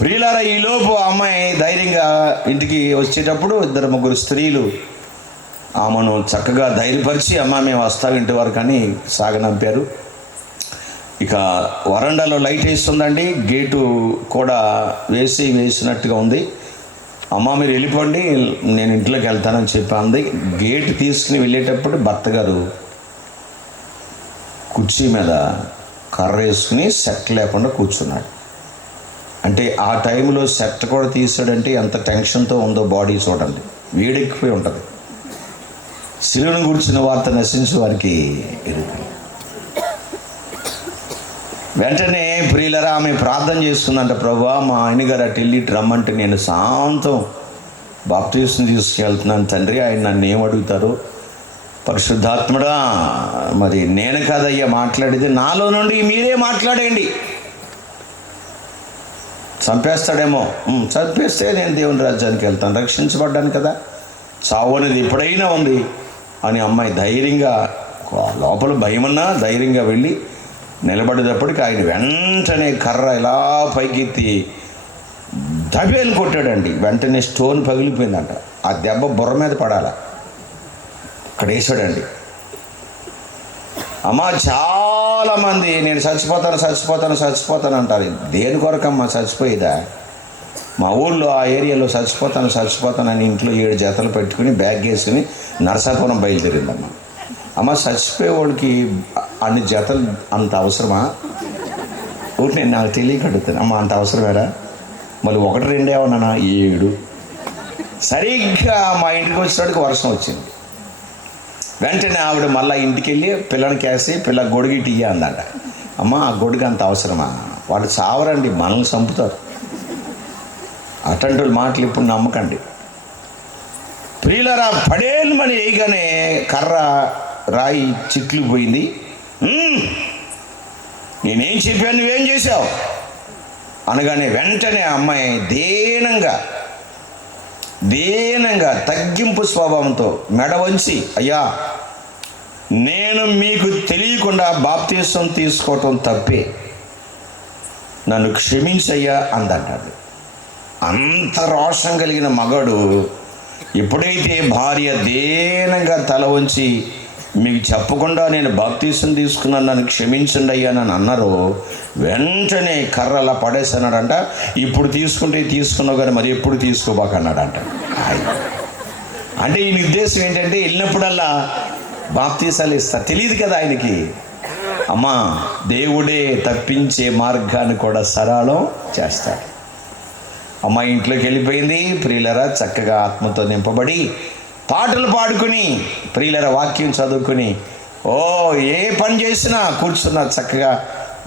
ప్రియులారా, ఈలోపు అమ్మాయి ధైర్యంగా ఇంటికి వచ్చేటప్పుడు 2-3 స్త్రీలు ఆమెను చక్కగా ధైర్యపరిచి, అమ్మ మేము వస్తాం ఇంటి వరకు అని సాగనంపారు. ఇక వరండాలో లైట్ వేస్తుందండి, గేటు కూడా వేసినట్టుగా ఉంది. అమ్మ మీరు వెళ్ళిపోండి, నేను ఇంట్లోకి వెళ్తానని చెప్పి గేటు తీసుకుని వెళ్ళేటప్పుడు భర్త గారు కుర్చీ మీద కర్ర వేసుకుని సెట్ లేకుండా కూర్చున్నాడు. అంటే ఆ టైంలో సెట్ కూడా తీసాడంటే ఎంత టెన్షన్తో ఉందో బాడీ చూడండి, వేడెక్కిపోయి ఉంటుంది. శిలువను గురించిన వార్త నశించే వారికి ఎరుక. వెంటనే ప్రియులరా ఆమె ప్రార్థన చేసుకుందంట, ప్రభువా మా ఆయన గారు అటు వెళ్ళి రమ్మంటే నేను శాంతం బాప్టిజం తీసుకెళ్తున్నాను తండ్రి, ఆయన నన్ను ఏం అడుగుతారు? పరిశుద్ధాత్ముడా, మరి నేను కాదయ్యా మాట్లాడేది, నాలో నుండి మీరే మాట్లాడండి. చంపేస్తాడేమో, చంపేస్తే నేను దేవుని రాజ్యానికి వెళ్తాను, రక్షించబడ్డాను కదా, చావు అనేది ఎప్పుడైనా ఉంది అని అమ్మాయి ధైర్యంగా, లోపల భయమన్నా ధైర్యంగా వెళ్ళి నిలబడేటప్పటికి ఆయన వెంటనే కర్ర ఇలా పైకెత్తి దబేలు కొట్టాడండి. వెంటనే స్టోన్ పగిలిపోయిందంట. ఆ దెబ్బ బుర్ర మీద పడాల, అక్కడ వేసాడండి. అమ్మ చాలామంది నేను చచ్చిపోతాను అంటారు. దేని కొరకమ్మా చచ్చిపోయేదా? మా ఊళ్ళో ఆ ఏరియాలో చచ్చిపోతాను అని ఇంట్లో 7 జతలు పెట్టుకుని బ్యాగ్ వేసుకుని నరసాపురం బయలుదేరిందమ్మా. అమ్మ చచ్చిపోయేవాడికి అన్ని జతలు అంత అవసరమా? నేను నాకు తెలియక అడుగుతాను, అమ్మ అంత అవసరమేరా? మళ్ళీ 1-2 ఏమన్నా 7. సరిగ్గా మా ఇంటికి వచ్చేటికి వర్షం వచ్చింది. వెంటనే ఆవిడ మళ్ళీ ఇంటికి వెళ్ళి పిల్లని కేసి పిల్ల గొడుగిటి ఇయ్య అందట. అమ్మ ఆ గొడుగు అంత అవసరమా? వాళ్ళు చావరండి, మనల్ని చంపుతారు. అటువంటి మాటలు ఇప్పుడు నమ్మకండి. ప్రియులరా, పడేలుమని వేయగానే కర్ర రాయి చిట్లు పోయింది. నేనేం చెప్పాను, నువ్వేం చేశావు అనగానే వెంటనే అమ్మాయి దీనంగా తగ్గింపు స్వభావంతో మెడ వంచి, అయ్యా నేను మీకు తెలియకుండా బాప్తిసం తీసుకోవటం తప్పే, నన్ను క్షమించయ్యా అందంటాడు. అంత రోషం కలిగిన మగాడు ఎప్పుడైతే భార్య దీనంగా తల వంచి మీకు చెప్పకుండా నేను బాప్తిసం తీసుకున్నాను, నన్ను క్షమించండి అయ్యా అని అన్నారో, వెంటనే కర్రలా పడేసన్నాడంట. ఇప్పుడు తీసుకున్నావు కానీ మరి ఎప్పుడు తీసుకోబాకన్నాడంట. అంటే ఈయన ఉద్దేశం ఏంటంటే వెళ్ళినప్పుడల్లా బాప్తిసాలు ఇస్తా, తెలియదు కదా ఆయనకి. అమ్మా దేవుడే తప్పించే మార్గాన్ని కూడా సరళం చేస్తాడు. అమ్మ ఇంట్లోకి వెళ్ళిపోయింది. ప్రియులరా చక్కగా ఆత్మతో నింపబడి పాటలు పాడుకుని, ప్రియులరా వాక్యం చదువుకుని, ఏ పని చేసినా కూర్చున్నా చక్కగా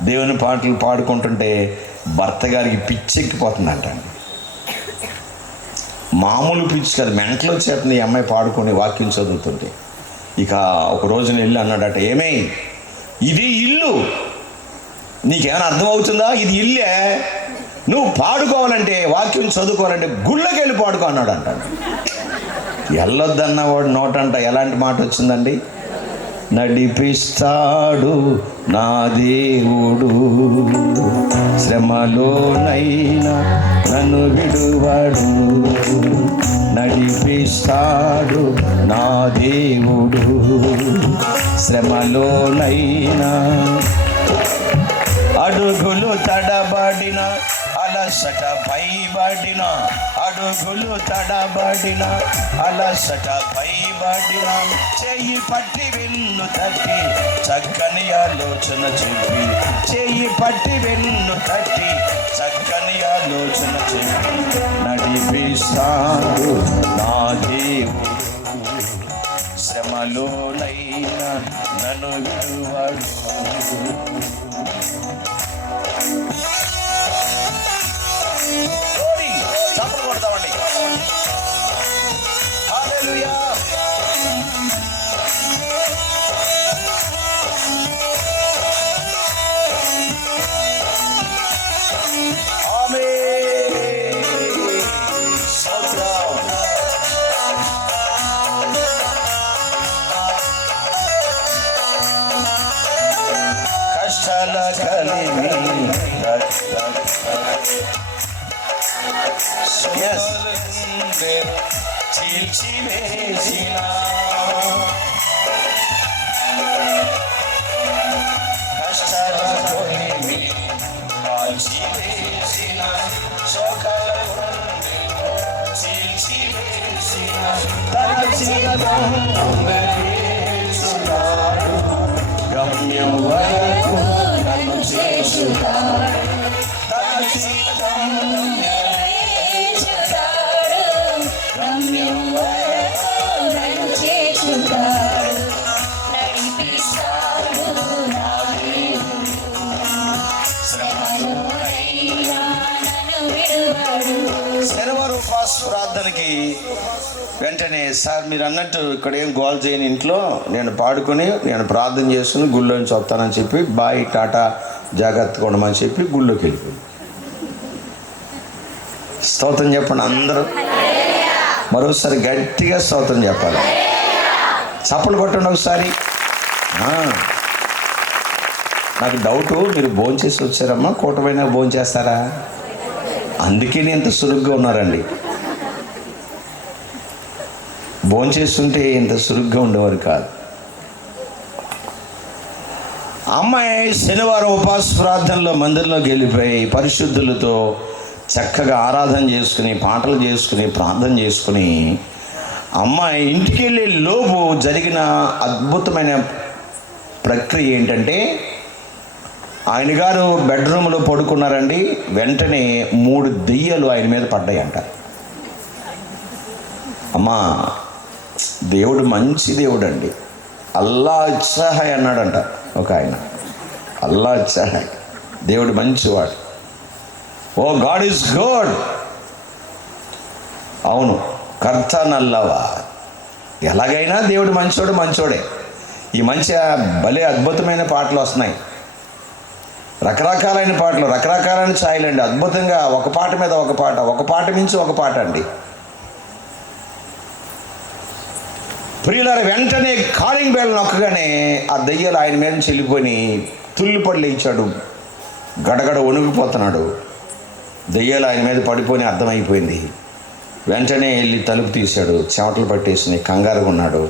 దేవుని పాటలు పాడుకుంటుంటే భర్త గారికి పిచ్చెక్కిపోతుందంటండి. మామూలు పిచ్చి కదా, మెంటలు వచ్చేస్తుంది ఈ అమ్మాయి పాడుకొని వాక్యం చదువుతుంటే. ఇక ఒక రోజున వెళ్ళి అన్నాడట, ఏమై ఇది ఇల్లు, నీకేమైనా అర్థమవుతుందా? ఇది ఇల్లే, నువ్వు పాడుకోవాలంటే వాక్యం చదువుకోవాలంటే గుళ్ళకి వెళ్ళి పాడుకో అన్నాడు అంట. వెళ్ళొద్దన్నవాడు నోటంట ఎలాంటి మాట వచ్చిందండి? నడిపిస్తాడు నా దేవుడు, శ్రమలోనైనా నన్ను విడువడు, నడిపిస్తాడు నా దేవుడు, శ్రమలోనైనా అడుగులు తడబడిన అలసట పైబడిన, అడుగులు తడబడిన అలసట పైబడిన, చెయ్యి పట్టి వెన్ను తట్టి చక్కని ఆలోచన చెప్పి, చెయ్యి పట్టి వెన్ను తట్టి చక్కని ఆలోచన చెప్పి, నడిపిస్తాడు నా దేవుడు, శ్రమలోనైనా నన్ను విడువడు. Yes. గమ్యం వరకు నన్ను చేర్చుతాడు. శనివారం ఉపవాస ప్రార్థనకి వెంటనే సార్ మీరు అన్నట్టు ఇక్కడ ఏం గోల్ చేయని ఇంట్లో నేను పాడుకొని నేను ప్రార్థన చేసుకుని గుళ్ళోంచి వస్తానని చెప్పి బాయ్ టాటా జాగ్రత్తగా ఉండమని చెప్పి గుళ్ళోకి వెళ్ళిపోయింది. స్తోత్రం చెప్పండి అందరూ. మరోసారి గట్టిగా స్తోత్రం చెప్పాలి. చప్పలు కొట్టండి ఒకసారి. నాకు డౌటు, మీరు భోంచేసి వచ్చారమ్మా, కూటమైనా భోంచేస్తారా? అందుకే నేను ఇంత సురుగ్గా ఉన్నారండి. భోంచేస్తుంటే ఇంత సురుగ్గా ఉండేవారు కాదు. అమ్మాయి శనివారం ఉపవాస ప్రార్థనలో మందిరంలోకి వెళ్ళిపోయి పరిశుద్ధులతో చక్కగా ఆరాధన చేసుకుని పాటలు చేసుకుని ప్రార్థన చేసుకుని అమ్మాయి ఇంటికి వెళ్ళే లోపు జరిగిన అద్భుతమైన ప్రక్రియ ఏంటంటే, ఆయన గారు బెడ్రూమ్లో పడుకున్నారండి. వెంటనే 3 దెయ్యాలు ఆయన మీద పడ్డాయంట. అమ్మా, దేవుడు మంచి దేవుడు అండి. అల్లా ఇచ్చాహాయ్ అన్నాడంట ఒక ఆయన. అల్లా ఇచ్చాహాయ్, దేవుడు మంచివాడు. ఓ గాడ్ ఈజ్ గుడ్. అవును, కర్త నల్లవా. ఎలాగైనా దేవుడు మంచోడు, మంచోడే. ఈ మంచి భలే అద్భుతమైన పాటలు వస్తున్నాయి, రకరకాలైన పాటలు, రకరకాలైన ఛాయలండి. అద్భుతంగా ఒక పాట మీద ఒక పాట, ఒక పాట మించి ఒక పాట అండి. ప్రియులారా, వెంటనే కాలింగ్ బెల్ నొక్కగానే ఆ దయ్యాలు ఆయన మీద నుంచి వెళ్ళిపోయి తుల్లిపడి లేచాడు. గడగడ వణుకుపోతున్నాడు. దయ్యాలు ఆయన మీద పడిపోయి అర్థమైపోయింది. వెంటనే వెళ్ళి తలుపు తీశాడు. చెమటలు పట్టేసినాయి. కంగారుగా ఉన్నాడు.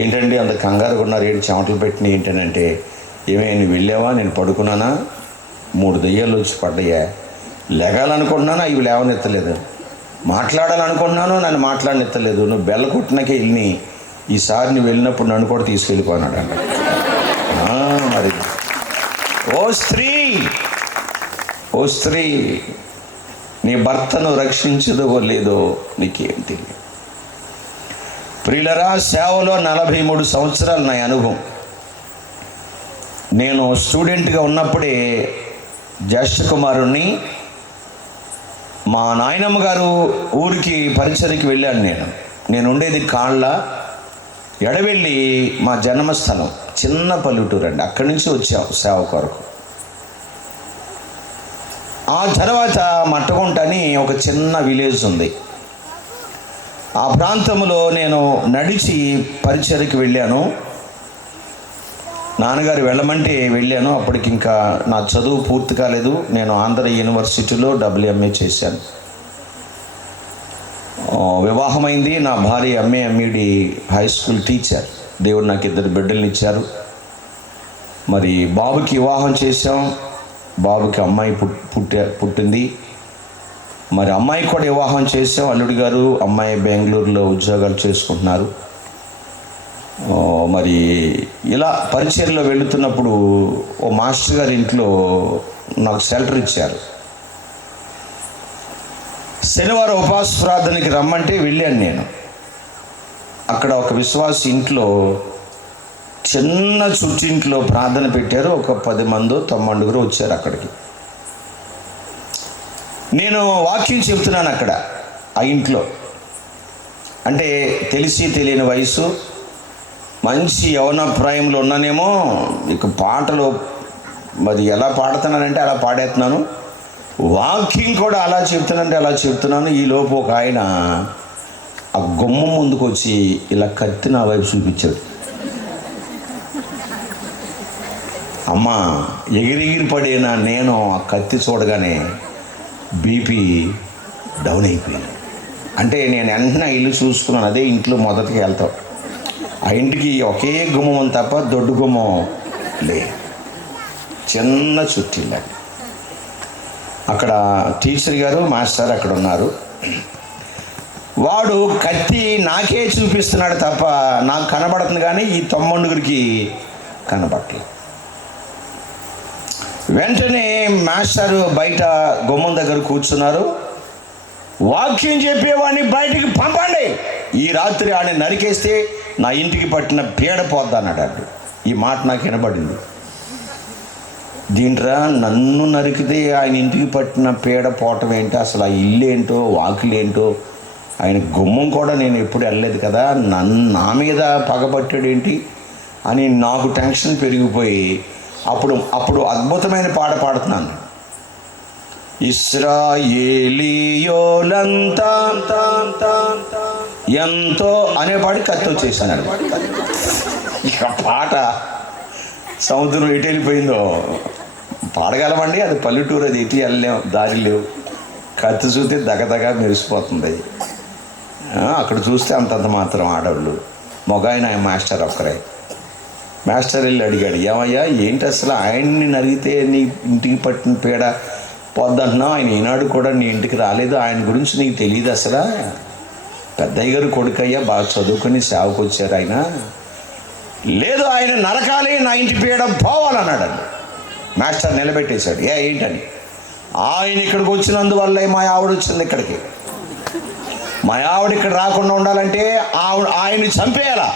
ఏంటండి అంత కంగారుగా ఉన్నారు, ఏంటి చెమటలు పెట్టినాయి ఏంటనంటే, ఏమే నువ్వు వెళ్ళావా, నేను పడుకున్నానా, 3 దయ్యాలు వచ్చి పడ్డాయా, లెగాలనుకుంటున్నాను అవి లేవనెత్తలేదు, మాట్లాడాలనుకుంటున్నాను నన్ను మాట్లాడనెత్తలేదు, నువ్వు బెల్ల కొట్టినాకే వెళ్ళి ఈసారి నువ్వు వెళ్ళినప్పుడు నన్ను కూడా తీసుకెళ్ళిపోయినాడు అంట. మరి ఓ స్త్రీ, ఓ స్త్రీ, నీ భర్తను రక్షించదో లేదో నీకేం తెలియదు. ప్రియులరా, సేవలో 43 సంవత్సరాలు నా అనుభవం. నేను స్టూడెంట్గా ఉన్నప్పుడే జ్యేష్ఠ కుమారుణ్ణి మా నాయనమ్మ గారు ఊరికి పరిచర్యకి వెళ్ళాను. నేను ఉండేది కాళ్ళ ఎడవెళ్ళి, మా జన్మస్థలం చిన్న పల్లెటూరు అండి. అక్కడి నుంచి వచ్చాం సేవ కొరకు. ఆ తర్వాత మట్టగుంట అని ఒక చిన్న విలేజ్ ఉంది. ఆ ప్రాంతంలో నేను నడిచి పరిచర్యకి వెళ్ళాను. నాన్నగారు వెళ్ళమంటే వెళ్ళాను. అప్పటికి ఇంకా నా చదువు పూర్తి కాలేదు. నేను ఆంధ్ర యూనివర్సిటీలో WMA చేశాను. వివాహమైంది. నా భార్య MAMED హై స్కూల్ టీచర్. దేవుడు నాకు 2 బిడ్డల్ని ఇచ్చారు. మరి బాబుకి వివాహం చేశాం. బాబుకి అమ్మాయి పుట్టింది. మరి అమ్మాయికి కూడా వివాహం చేసాం. అల్లుడి గారు అమ్మాయి బెంగళూరులో ఉద్యోగాలు చేసుకుంటున్నారు. మరి ఇలా పరిచర్లో వెళుతున్నప్పుడు ఓ మాస్టర్ గారి ఇంట్లో నాకు షెల్టర్ ఇచ్చారు. శనివారం ఉపవాస ప్రార్థనకి రమ్మంటే వెళ్ళాను నేను. అక్కడ ఒక విశ్వాస ఇంట్లో చిన్న చుట్టింట్లో ప్రార్థన పెట్టారు. ఒక 10 మందో 9 వచ్చారు అక్కడికి. నేను వాక్యం చెబుతున్నాను అక్కడ ఆ ఇంట్లో. అంటే తెలిసి తెలియని వయసు, మంచి యవన ప్రాయంలో ఉన్నానేమో. ఇక పాటలు మరి ఎలా పాడుతున్నానంటే అలా పాడేస్తున్నాను, వాకింగ్ కూడా అలా చెప్తున్నానంటే అలా చెప్తున్నాను. ఈలోపు ఒక ఆయన ఆ గుమ్మం ముందుకు వచ్చి ఇలా కత్తి నా వైపు చూపించాడు. అమ్మ ఎగిరెగిరి పడిన నేను ఆ కత్తి చూడగానే బీపీ డౌన్ అయిపోయింది. అంటే నేను వెంటనే ఇల్లు చూసుకున్నాను. అదే ఇంట్లో మొదటికి వెళ్తాం. ఆ ఇంటికి ఒకే గుమ్మం తప్ప దొడ్డు గుమ్మం లేదు, చిన్న చుట్టిల్లు. అక్కడ టీచర్ గారు మాస్టర్ అక్కడ ఉన్నారు. వాడు కత్తి నాకే చూపిస్తున్నాడు తప్ప నాకు కనబడుతుంది, కానీ ఈ తమ్ముడికి కనబడలేదు. వెంటనే మాస్టర్ బయట గుమ్మం దగ్గర కూర్చున్నారు. వాక్యం చెప్పేవాడిని బయటికి పంపండి, ఈ రాత్రి ఆయన నరికేస్తే నా ఇంటికి పట్టిన పీడ పోద్దన్నాడు. ఈ మాట నాకు వినబడింది. దీంట్రా నన్ను నరికితే ఆయన ఇంటికి పట్టిన పీడ పోవటం ఏంటో, అసలు ఆ ఇల్లు ఏంటో వాకిలేంటో, ఆయన గుమ్మం కూడా నేను ఎప్పుడు వెళ్ళలేదు కదా, నా మీద పగబట్టాడు ఏంటి అని నాకు టెన్షన్ పెరిగిపోయి అప్పుడు అద్భుతమైన పాట పాడుతున్నాను. ఇశ్రాయేలీయోలంతా ఎంతో అనే పాడి కత్తి వచ్చేసాను. ఇక పాట సముద్రం ఎటు వెళ్ళిపోయిందో పాడగలమండి. అది పల్లెటూరు, అది ఎటు వెళ్ళలేము, దారి లేవు. కత్తి చూస్తే దగదగా మెరిసిపోతుంది. అక్కడ చూస్తే అంతంత మాత్రం ఆడవాళ్ళు, మగాయన మాస్టర్ ఒక్కరే. మాస్టర్ వెళ్ళి అడిగాడు, ఏమయ్యా ఏంటి అసలు ఆయన్ని నరిగితే నీ ఇంటికి పట్టిన పీడ పొద్దంటున్నావు, ఆయన ఈనాడు కూడా నీ ఇంటికి రాలేదు, ఆయన గురించి నీకు తెలియదు అసలు? పెద్దయ్య గారు కొడుకయ్యా, బాగా చదువుకొని సేవకు వచ్చారు ఆయన. లేదు, ఆయన నరకాలి, నా ఇంటి పీడ పోవాలన్నాడు. మాస్టర్ నిలబెట్టేశాడు. ఏంటని? ఆయన ఇక్కడికి వచ్చినందువల్ల మా ఆవిడ వచ్చింది ఇక్కడికి. మా ఆవిడ ఇక్కడ రాకుండా ఉండాలంటే ఆయన్ని చంపేయాలా?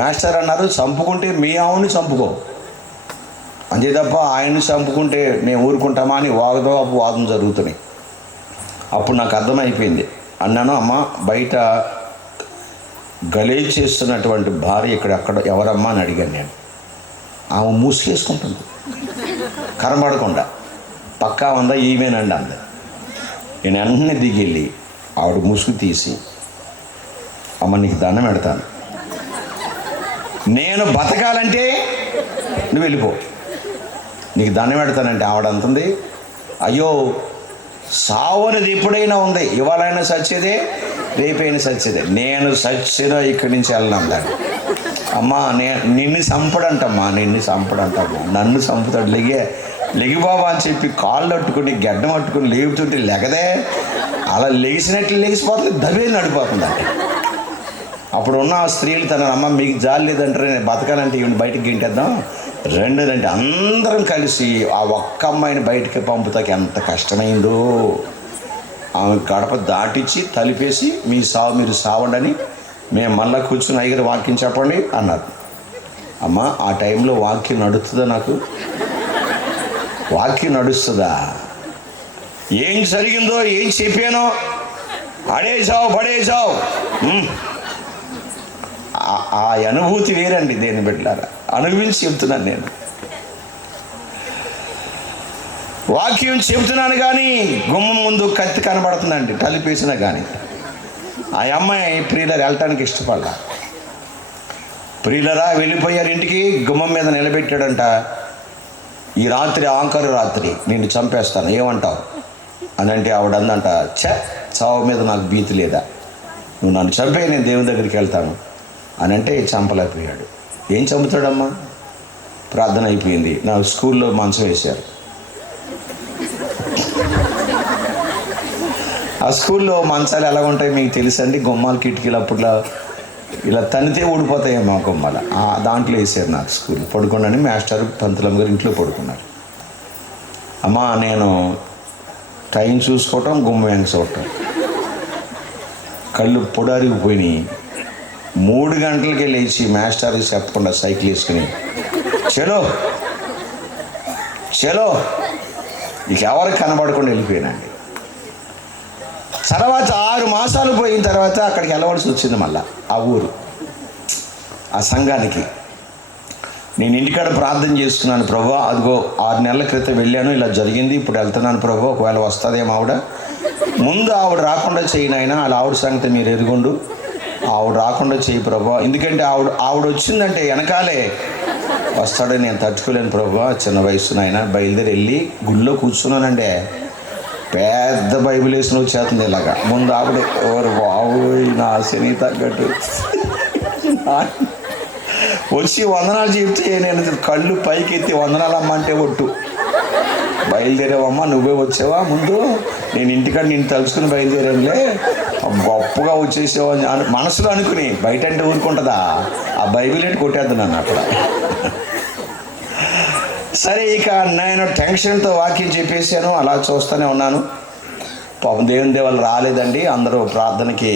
మాస్టర్ అన్నారు, చంపుకుంటే మీ ఆవుని చంపుకో అంతే తప్ప ఆయన్ని చంపుకుంటే మేము ఊరుకుంటామా అని వాదం జరుగుతున్నాయి. అప్పుడు నాకు అర్థమైపోయింది. అన్నాను, అమ్మ బయట గలేజ్ చేస్తున్నటువంటి భార్య అక్కడ ఎవరమ్మా అని అడిగాను నేను. ఆమె మూసుకేసుకుంటుంది కనబడకుండా. పక్కా ఉందా? ఈమెనండి అంది. నేను వెంటనే దిగిళ్ళి ఆవిడ ముసుగు తీసి, అమ్మ నీకు దండం పెడతాను, నేను బతకాలంటే నువ్వు వెళ్ళిపో, నీకు దండం పెడతానంటే ఆవిడ అంటుంది, అయ్యో సావు అనేది ఎప్పుడైనా ఉంది, ఇవాళైనా సచ్చేదే, రేపైనా సచ్చేదే, నేను సచ్చినా ఇక్కడి నుంచి వెళ్ళను దాన్ని. అమ్మా నిన్ను చంపడంటమ్మా, నన్ను చంపుతాడు, లెగి బాబా అని చెప్పి కాళ్ళు అట్టుకుని గడ్డం అట్టుకుని లేపుతుంటే లెగదే, అలా లెగిసినట్లు లెగిసిపోతుంది, దబే నడిపోతుంది. అప్పుడు ఉన్న స్త్రీలు అమ్మ మీకు జాలి లేదంటారు, నేను బతకాలంటే ఈవిని బయటకు గింటేద్దాం రండి అందరం కలిసి ఆ ఒక్క అమ్మాయిని బయటకి పంపుతాకి ఎంత కష్టమైందో. ఆమె గడప దాటించి తలిపేసి మీరు సావండి అని మేము మళ్ళీ కూర్చుని అయ్యగారు వాక్యం చెప్పండి అన్నారు. అమ్మ ఆ టైంలో వాక్యం నడుస్తుందా? నాకు వాక్యం నడుస్తుందా? ఏం జరిగిందో ఏం చెప్పానో పడేసావు ఆ అనుభూతి వేరండి. దేని బిడ్డలారా, అనుభవించి చెప్తున్నాను నేను. వాక్యం చెబుతున్నాను కానీ గుమ్మం ముందు కత్తి కనబడుతుందండి, తలిపేసినా కానీ. ఆ అమ్మాయి ప్రియులర్ వెళ్ళటానికి ఇష్టపడలా. ప్రియులరా వెళ్ళిపోయారు ఇంటికి. గుమ్మం మీద నిలబెట్టాడంట, ఈ రాత్రి ఆఖరు రాత్రి నిన్ను చంపేస్తాను, ఏమంటావు అని అంటే ఆవిడ అందంట, చావు మీద నాకు భీతి లేదా, నువ్వు నన్ను చంపే నేను దేవుని దగ్గరికి వెళ్తాను అని అంటే చంపలేకపోయాడు. ఏం చంపుతాడమ్మా? ప్రార్థన అయిపోయింది. నాకు స్కూల్లో మంచం వేశారు. ఆ స్కూల్లో మంచాలు ఎలా ఉంటాయి మీకు తెలుసండి? గుమ్మాలు కిటికీలు అప్పట్లో ఇలా తనితే ఊడిపోతాయేమో గుమ్మాల, దాంట్లో వేసారు నాకు స్కూల్. పడుకున్నాను, మాస్టర్ పంతులమ్మ గారు ఇంట్లో పడుకున్నారు. అమ్మా నేను టైం చూసుకోవటం, గుమ్మ వెంక చూడటం, కళ్ళు పొడారిగిపోయినాయి. 3 గంటలకి లేచి మాస్టర్కి చెప్పకుండా సైకిల్ వేసుకుని చలో ఇక ఎవరికి కనబడకుండా వెళ్ళిపోయానండి. తర్వాత 6 మాసాలు పోయిన తర్వాత అక్కడికి వెళ్ళవలసి వచ్చింది. మళ్ళా ఆ ఊరు, ఆ సంఘానికి. నేను ఇంటికాడ ప్రార్థన చేసుకున్నాను, ప్రభు అదిగో 6 నెలల క్రితం వెళ్ళాను, ఇలా జరిగింది, ఇప్పుడు వెళ్తున్నాను ప్రభు, ఒకవేళ వస్తుందేమో ఆవిడ, ముందు ఆవిడ రాకుండా చేయనైనా అలా ఆవిడ సంగతి మీరు ఎరుగుండు, ఆవిడ రాకుండా చేయి ప్రభు, ఎందుకంటే ఆవిడ వచ్చిందంటే వెనకాలే వస్తాడని నేను తట్టుకోలేను ప్రభువా, చిన్న వయసు నాయన. బయలుదేరి వెళ్ళి గుళ్ళో కూర్చున్నానండి. పెద్ద బైబిల్ వేసిన వచ్చేస్తుంది ఇలాగా. ముందు ఆవిడ ఎవరు బాబు నా శని తగ్గట్టు వచ్చి వందనాలు చెప్తే నేను కళ్ళు పైకి ఎత్తి వందనాలు అమ్మంటే ఒట్టు. బయలుదేరావమ్మా, నువ్వే వచ్చావా? ముందు నేను ఇంటికాడ నేను తలుచుకుని బయలుదేరానులే, గొప్పగా వచ్చేసావు అని మనసులో అనుకుని. బయట అంటే ఊరుకుంటుందా? ఆ బైబిల్ ఏంటి కొట్టేద్దు నన్ను అక్కడ. సరే, ఇక నేను టెన్షన్తో వాక్యం చెప్పేశాను. అలా చూస్తూనే ఉన్నాను. పాపం దేవుని దేవాలు రాలేదండి. అందరూ ప్రార్థనకి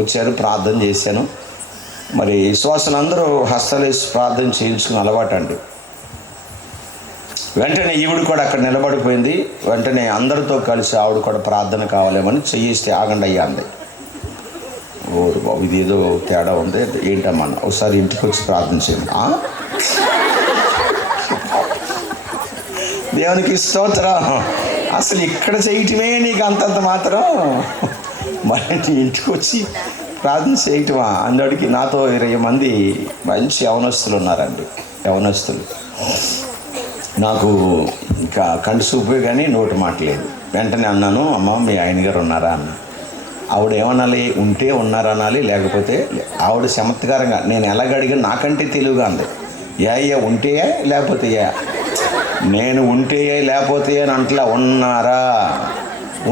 వచ్చారు, ప్రార్థన చేశాను. మరి విశ్వాసులు అందరూ హస్తలేసి ప్రార్థన చేయించుకుని అలవాటు అండి. వెంటనే ఈవిడ కూడా అక్కడ నిలబడిపోయింది. వెంటనే అందరితో కలిసి ఆవిడ కూడా ప్రార్థన కావాలేమని చెయ్యిస్తే ఆగండి అయ్యా అంది. ఓరు బాబు, ఇది ఏదో తేడా ఉంది, ఏంటమ్మా ఒకసారి ఇంటికి వచ్చి ప్రార్థన చేయండి. దేవునికి స్తోత్రం. అసలు ఇక్కడ చేయటమే నీకు అంతంత మాత్రం, మరి ఇంటికి వచ్చి ప్రార్థన చేయటమా అందరికి. నాతో 20 మంది మంచి యవనస్తులు ఉన్నారండి. యవనస్తులు నాకు ఇంకా కంటి చూపే కానీ నోటి మాట లేదు. వెంటనే అన్నాను, అమ్మ మీ ఆయన గారు ఉన్నారా అన్న. ఆవిడ ఏమనాలి? ఉంటే ఉన్నారనాలి, లేకపోతే ఆవిడ చమత్కారంగా నేను ఎలాగడిగా నాకంటే తెలివిగా అంది. అయ్యా ఉంటే లేకపోతే నేను ఉంటే లేకపోతే అని అంటలా, ఉన్నారా.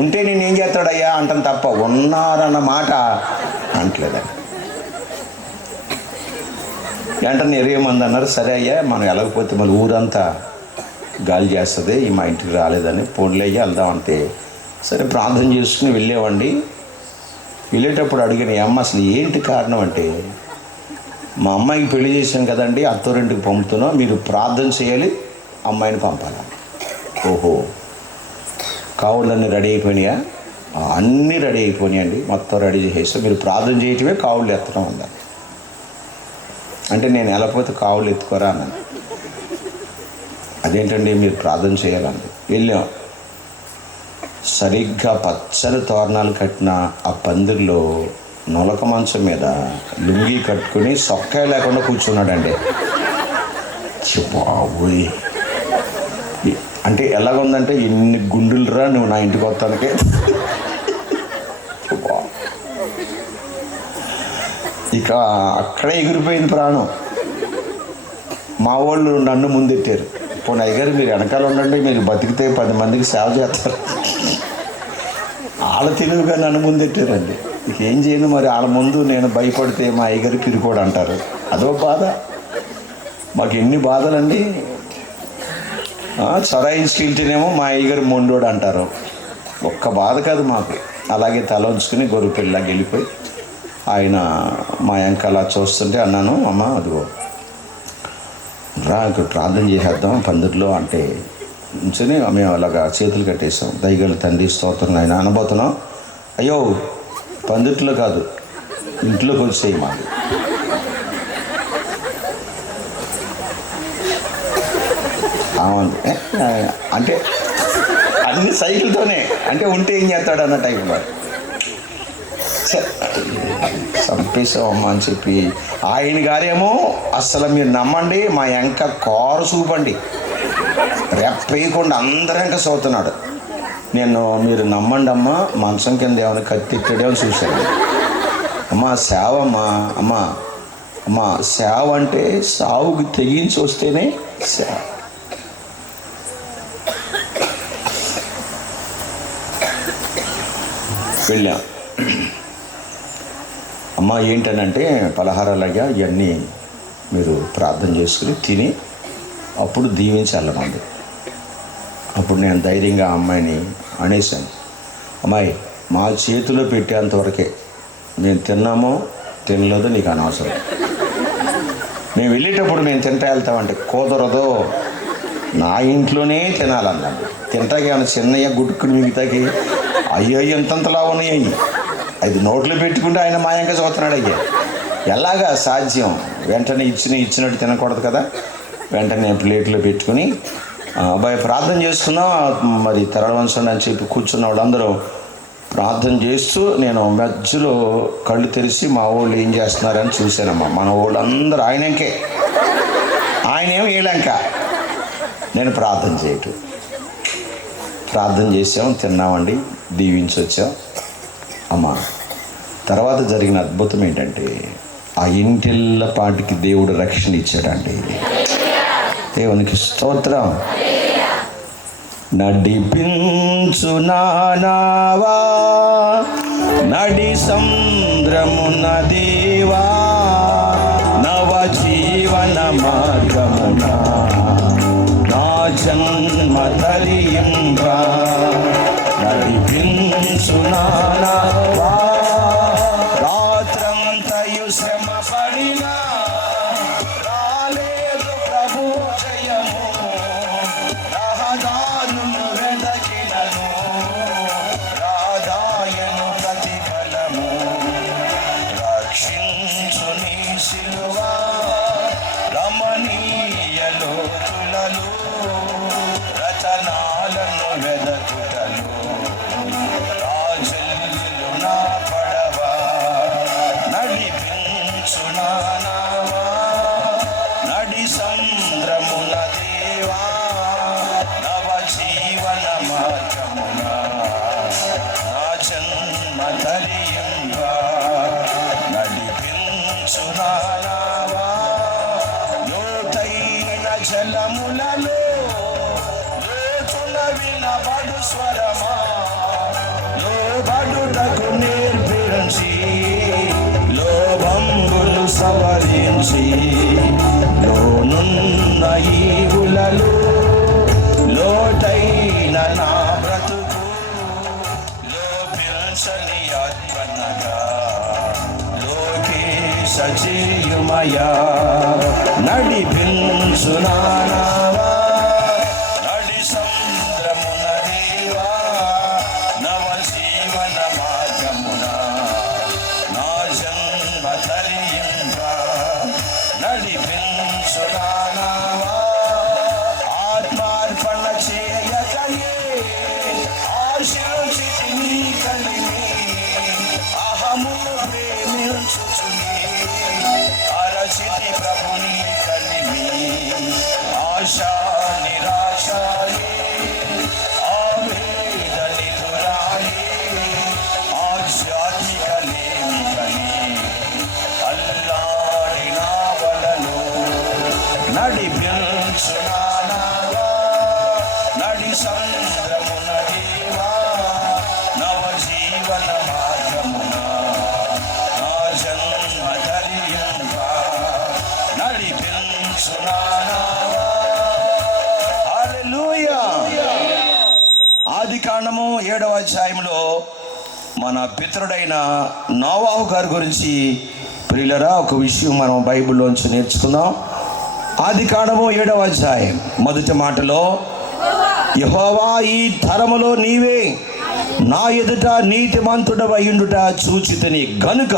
ఉంటే నేను ఏం చేస్తాడయ్యా అంటాను తప్ప ఉన్నారన్న మాట అంటలేదండి. వెంటనే 20 మంది అన్నారు. సరే అయ్యా, మనం వెళ్ళకపోతే మళ్ళీ ఊరంతా గాలి చేస్తుంది, మా ఇంటికి రాలేదని. పోన్లే అయ్యా వెళ్దాం అంతే. సరే ప్రార్థన చేసుకుని వెళ్ళేవండి. వెళ్ళేటప్పుడు అడిగిన అమ్మ అసలు ఏంటి కారణం అంటే, మా అమ్మాయికి పెళ్లి చేసాం కదండి, అత్తోరింటికి పంపుతున్నాం, మీరు ప్రార్థన చేయాలి, అమ్మాయిని పంపాలి. ఓహో, కావుళ్ళన్నీ రెడీ అయిపోయినాయా? అన్నీ రెడీ అయిపోయినాయండి, మొత్తం రెడీ చేసేసాం, మీరు ప్రార్థన చేయటమే కావుళ్ళు ఎత్తడం అన్నారు. అంటే నేను వెళ్ళకపోతే కావుళ్ళు ఎత్తుకోరా అన్నాను. అదేంటండి మీరు ప్రార్థన చేయాలండి. వెళ్ళాం. సరిగ్గా పచ్చని తోరణాలు కట్టిన ఆ పందిరిలో నొలక మంచం మీద లుంగి కట్టుకుని సొక్కాయ లేకుండా కూర్చున్నాడండి. బాబోయ్, అంటే ఎలాగుందంటే ఇన్ని గుండులురా నువ్వు నా ఇంటికి వస్తానికి. ఇక అక్కడే ఎగిరిపోయింది ప్రాణం. మా వాళ్ళు నన్ను ముందెట్టారు. పోనీ అయ్యగారు మీరు వెనకాల ఉండండి, మీరు బతికితే 10 మందికి సేవ చేస్తారు. వాళ్ళ తెలివిగా నన్ను ముందెట్టారండి. ఇక ఏం చేయను మరి, వాళ్ళ ముందు నేను భయపడితే మా అయ్యగారు పిరికోడు అంటారు. అదో బాధ. మాకు ఎన్ని బాధలండి. చొరాయించుకెళ్తేనేమో మా అయ్యగారు మొండోడు అంటారు. ఒక్క బాధ కాదు మాకు. అలాగే తల ఉంచుకుని గొర్రెపిల్లలాగా వెళ్ళిపోయి ఆయన మా వెనకాల చూస్తుంటే అన్నాను, అమ్మ అదిగో రా ఇక్కడ ప్రార్థన చేసేద్దాం పందిరిలో అంటే నుంచుని మేము అలాగా చేతులు కట్టేసాం. దయగల తండ్రి స్తోత్రం ఆయన అనబోతున్నాం. అయ్యో పందిట్లో కాదు, ఇంట్లోకి వచ్చేయి మాది. అంటే అన్ని సైకిల్తోనే, అంటే ఉంటే ఏం చేస్తాడు అన్న టైంలో చంపేసావమ్మా అని చెప్పి ఆయన గారేమో అస్సలు మీరు నమ్మండి, మా వెంక కారు చూపండి రెప్పేయకుండా అందరూ వెంక చదువుతున్నాడు. మీరు నమ్మండి అమ్మా, మంచం కింద ఏమైనా కత్తిక్కడేమో చూశాను. అమ్మా సేవ అమ్మా సేవ అంటే సావుకి తెగించి వస్తేనే సేవ. వెళ్ళాం. అమ్మ ఏంటనంటే పలహారాలుగా ఇవన్నీ మీరు ప్రార్థన చేసుకుని తిని అప్పుడు దీవించి వెళ్ళమంది. అప్పుడు నేను ధైర్యంగా ఆ అమ్మాయిని అనేసాను, అమ్మాయి మా చేతిలో పెట్టేంతవరకే, మేము తిన్నామో తినలేదో నీకు అనవసరం. మేము వెళ్ళేటప్పుడు మేము తింటా వెళ్తామంటే కుదరదు, నా ఇంట్లోనే తినాలన్నాడు. తింటాకి ఏమైనా చిన్నయ్య గుట్టుకుని మిగతాకి అయ్యో ఎంతంతలా ఉన్నాయి, అది నోట్లో పెట్టుకుంటే ఆయన మాయంగా చదువుతున్నాడు. అయ్యా ఎలాగా సాధ్యం? వెంటనే ఇచ్చినట్టు తినకూడదు కదా. వెంటనే ప్లేట్లో పెట్టుకుని అబ్బాయి ప్రార్థన చేసుకుందాం మరి తెరవంచండి అని చెప్పి కూర్చున్న వాళ్ళందరూ ప్రార్థన చేస్తూ నేను మధ్యలో కళ్ళు తెరిచి మా వాళ్ళు ఏం చేస్తున్నారని చూశానమ్మా. మన వాళ్ళందరూ ఆయనకే ఆయన ఏమో ఏలంక, నేను ప్రార్థన చేయటం. ప్రార్థన చేసాం, తిన్నామండి, దీవించి వచ్చాం. అమ్మా తర్వాత జరిగిన అద్భుతం ఏంటంటే ఆ ఇంటిళ్ళ పాటికి దేవుడు రక్షణ ఇచ్చాడండి. దేవునికి స్తోత్రం. నడిపించు నానావా నడి సముద్రమున దేవా, నవ జీవన మార్గమున నా జన్మ తరింపా. నడిపించు నానావా రాత్రంతయు శ్రమ పడినా రాలేదు ప్రభు జయము. రహదారులు వెదకినను రాదాయను ప్రతిఫలము. రక్షించు నీ సిలువా రమణీయ లోతులలో రచనాలను వెదకుటలు. రాజులు నా పడవా నడిపించు నానావా నడి సంద్రముల దేవా, నవ జీవన మార్గమున నా జన్మ తరింపా. నడిపించు నానావా లోతైన జలములలో లోతున వినబడు స్వరమా. లోబడుటకు నేర్పించి లోభంబులు సవరించి లోనున్న ఈవులలో లోటైన నా బ్రతుకు లోపించని ఆత్మనగా లోకేశ చేయుమయా. నడిపించు నానావా నడి సముద్రమున దేవా, నవ జీవన మార్గమున నా జన్మ తరింపా. నడిపించు నానావా ఆత్మార్పణ చేయకయే ఆశించి నీ కలిమి. అహమును ప్రేమించుచుని అరచితి ప్రభుని కలిమి. ఆశా నిరాశాయే ఆవేద నిధురాయే ఆధ్యాత్మిక లేమికని అల్లాడిన వలలో. నడిపించు నానావా నడి సంద్రమున దేవా, నవ జీవన మార్గమున నా జన్మ తరింపా. నడిపించు నానావా. హల్లెలూయా. ఆదికాండము 7వ అధ్యాయంలో మన పితరుడైన నోవాహు గారి గురించి ప్రియులరా ఒక విషయం మనం బైబిల్లోంచి నేర్చుకుందాం. ఆదికాండము 7వ అధ్యాయం మొదటి మాటలో, యెహోవా ఈ తరములో నీవే నా ఎదుట నీతిమంతుడవైయుండుట చూచితిని గనుక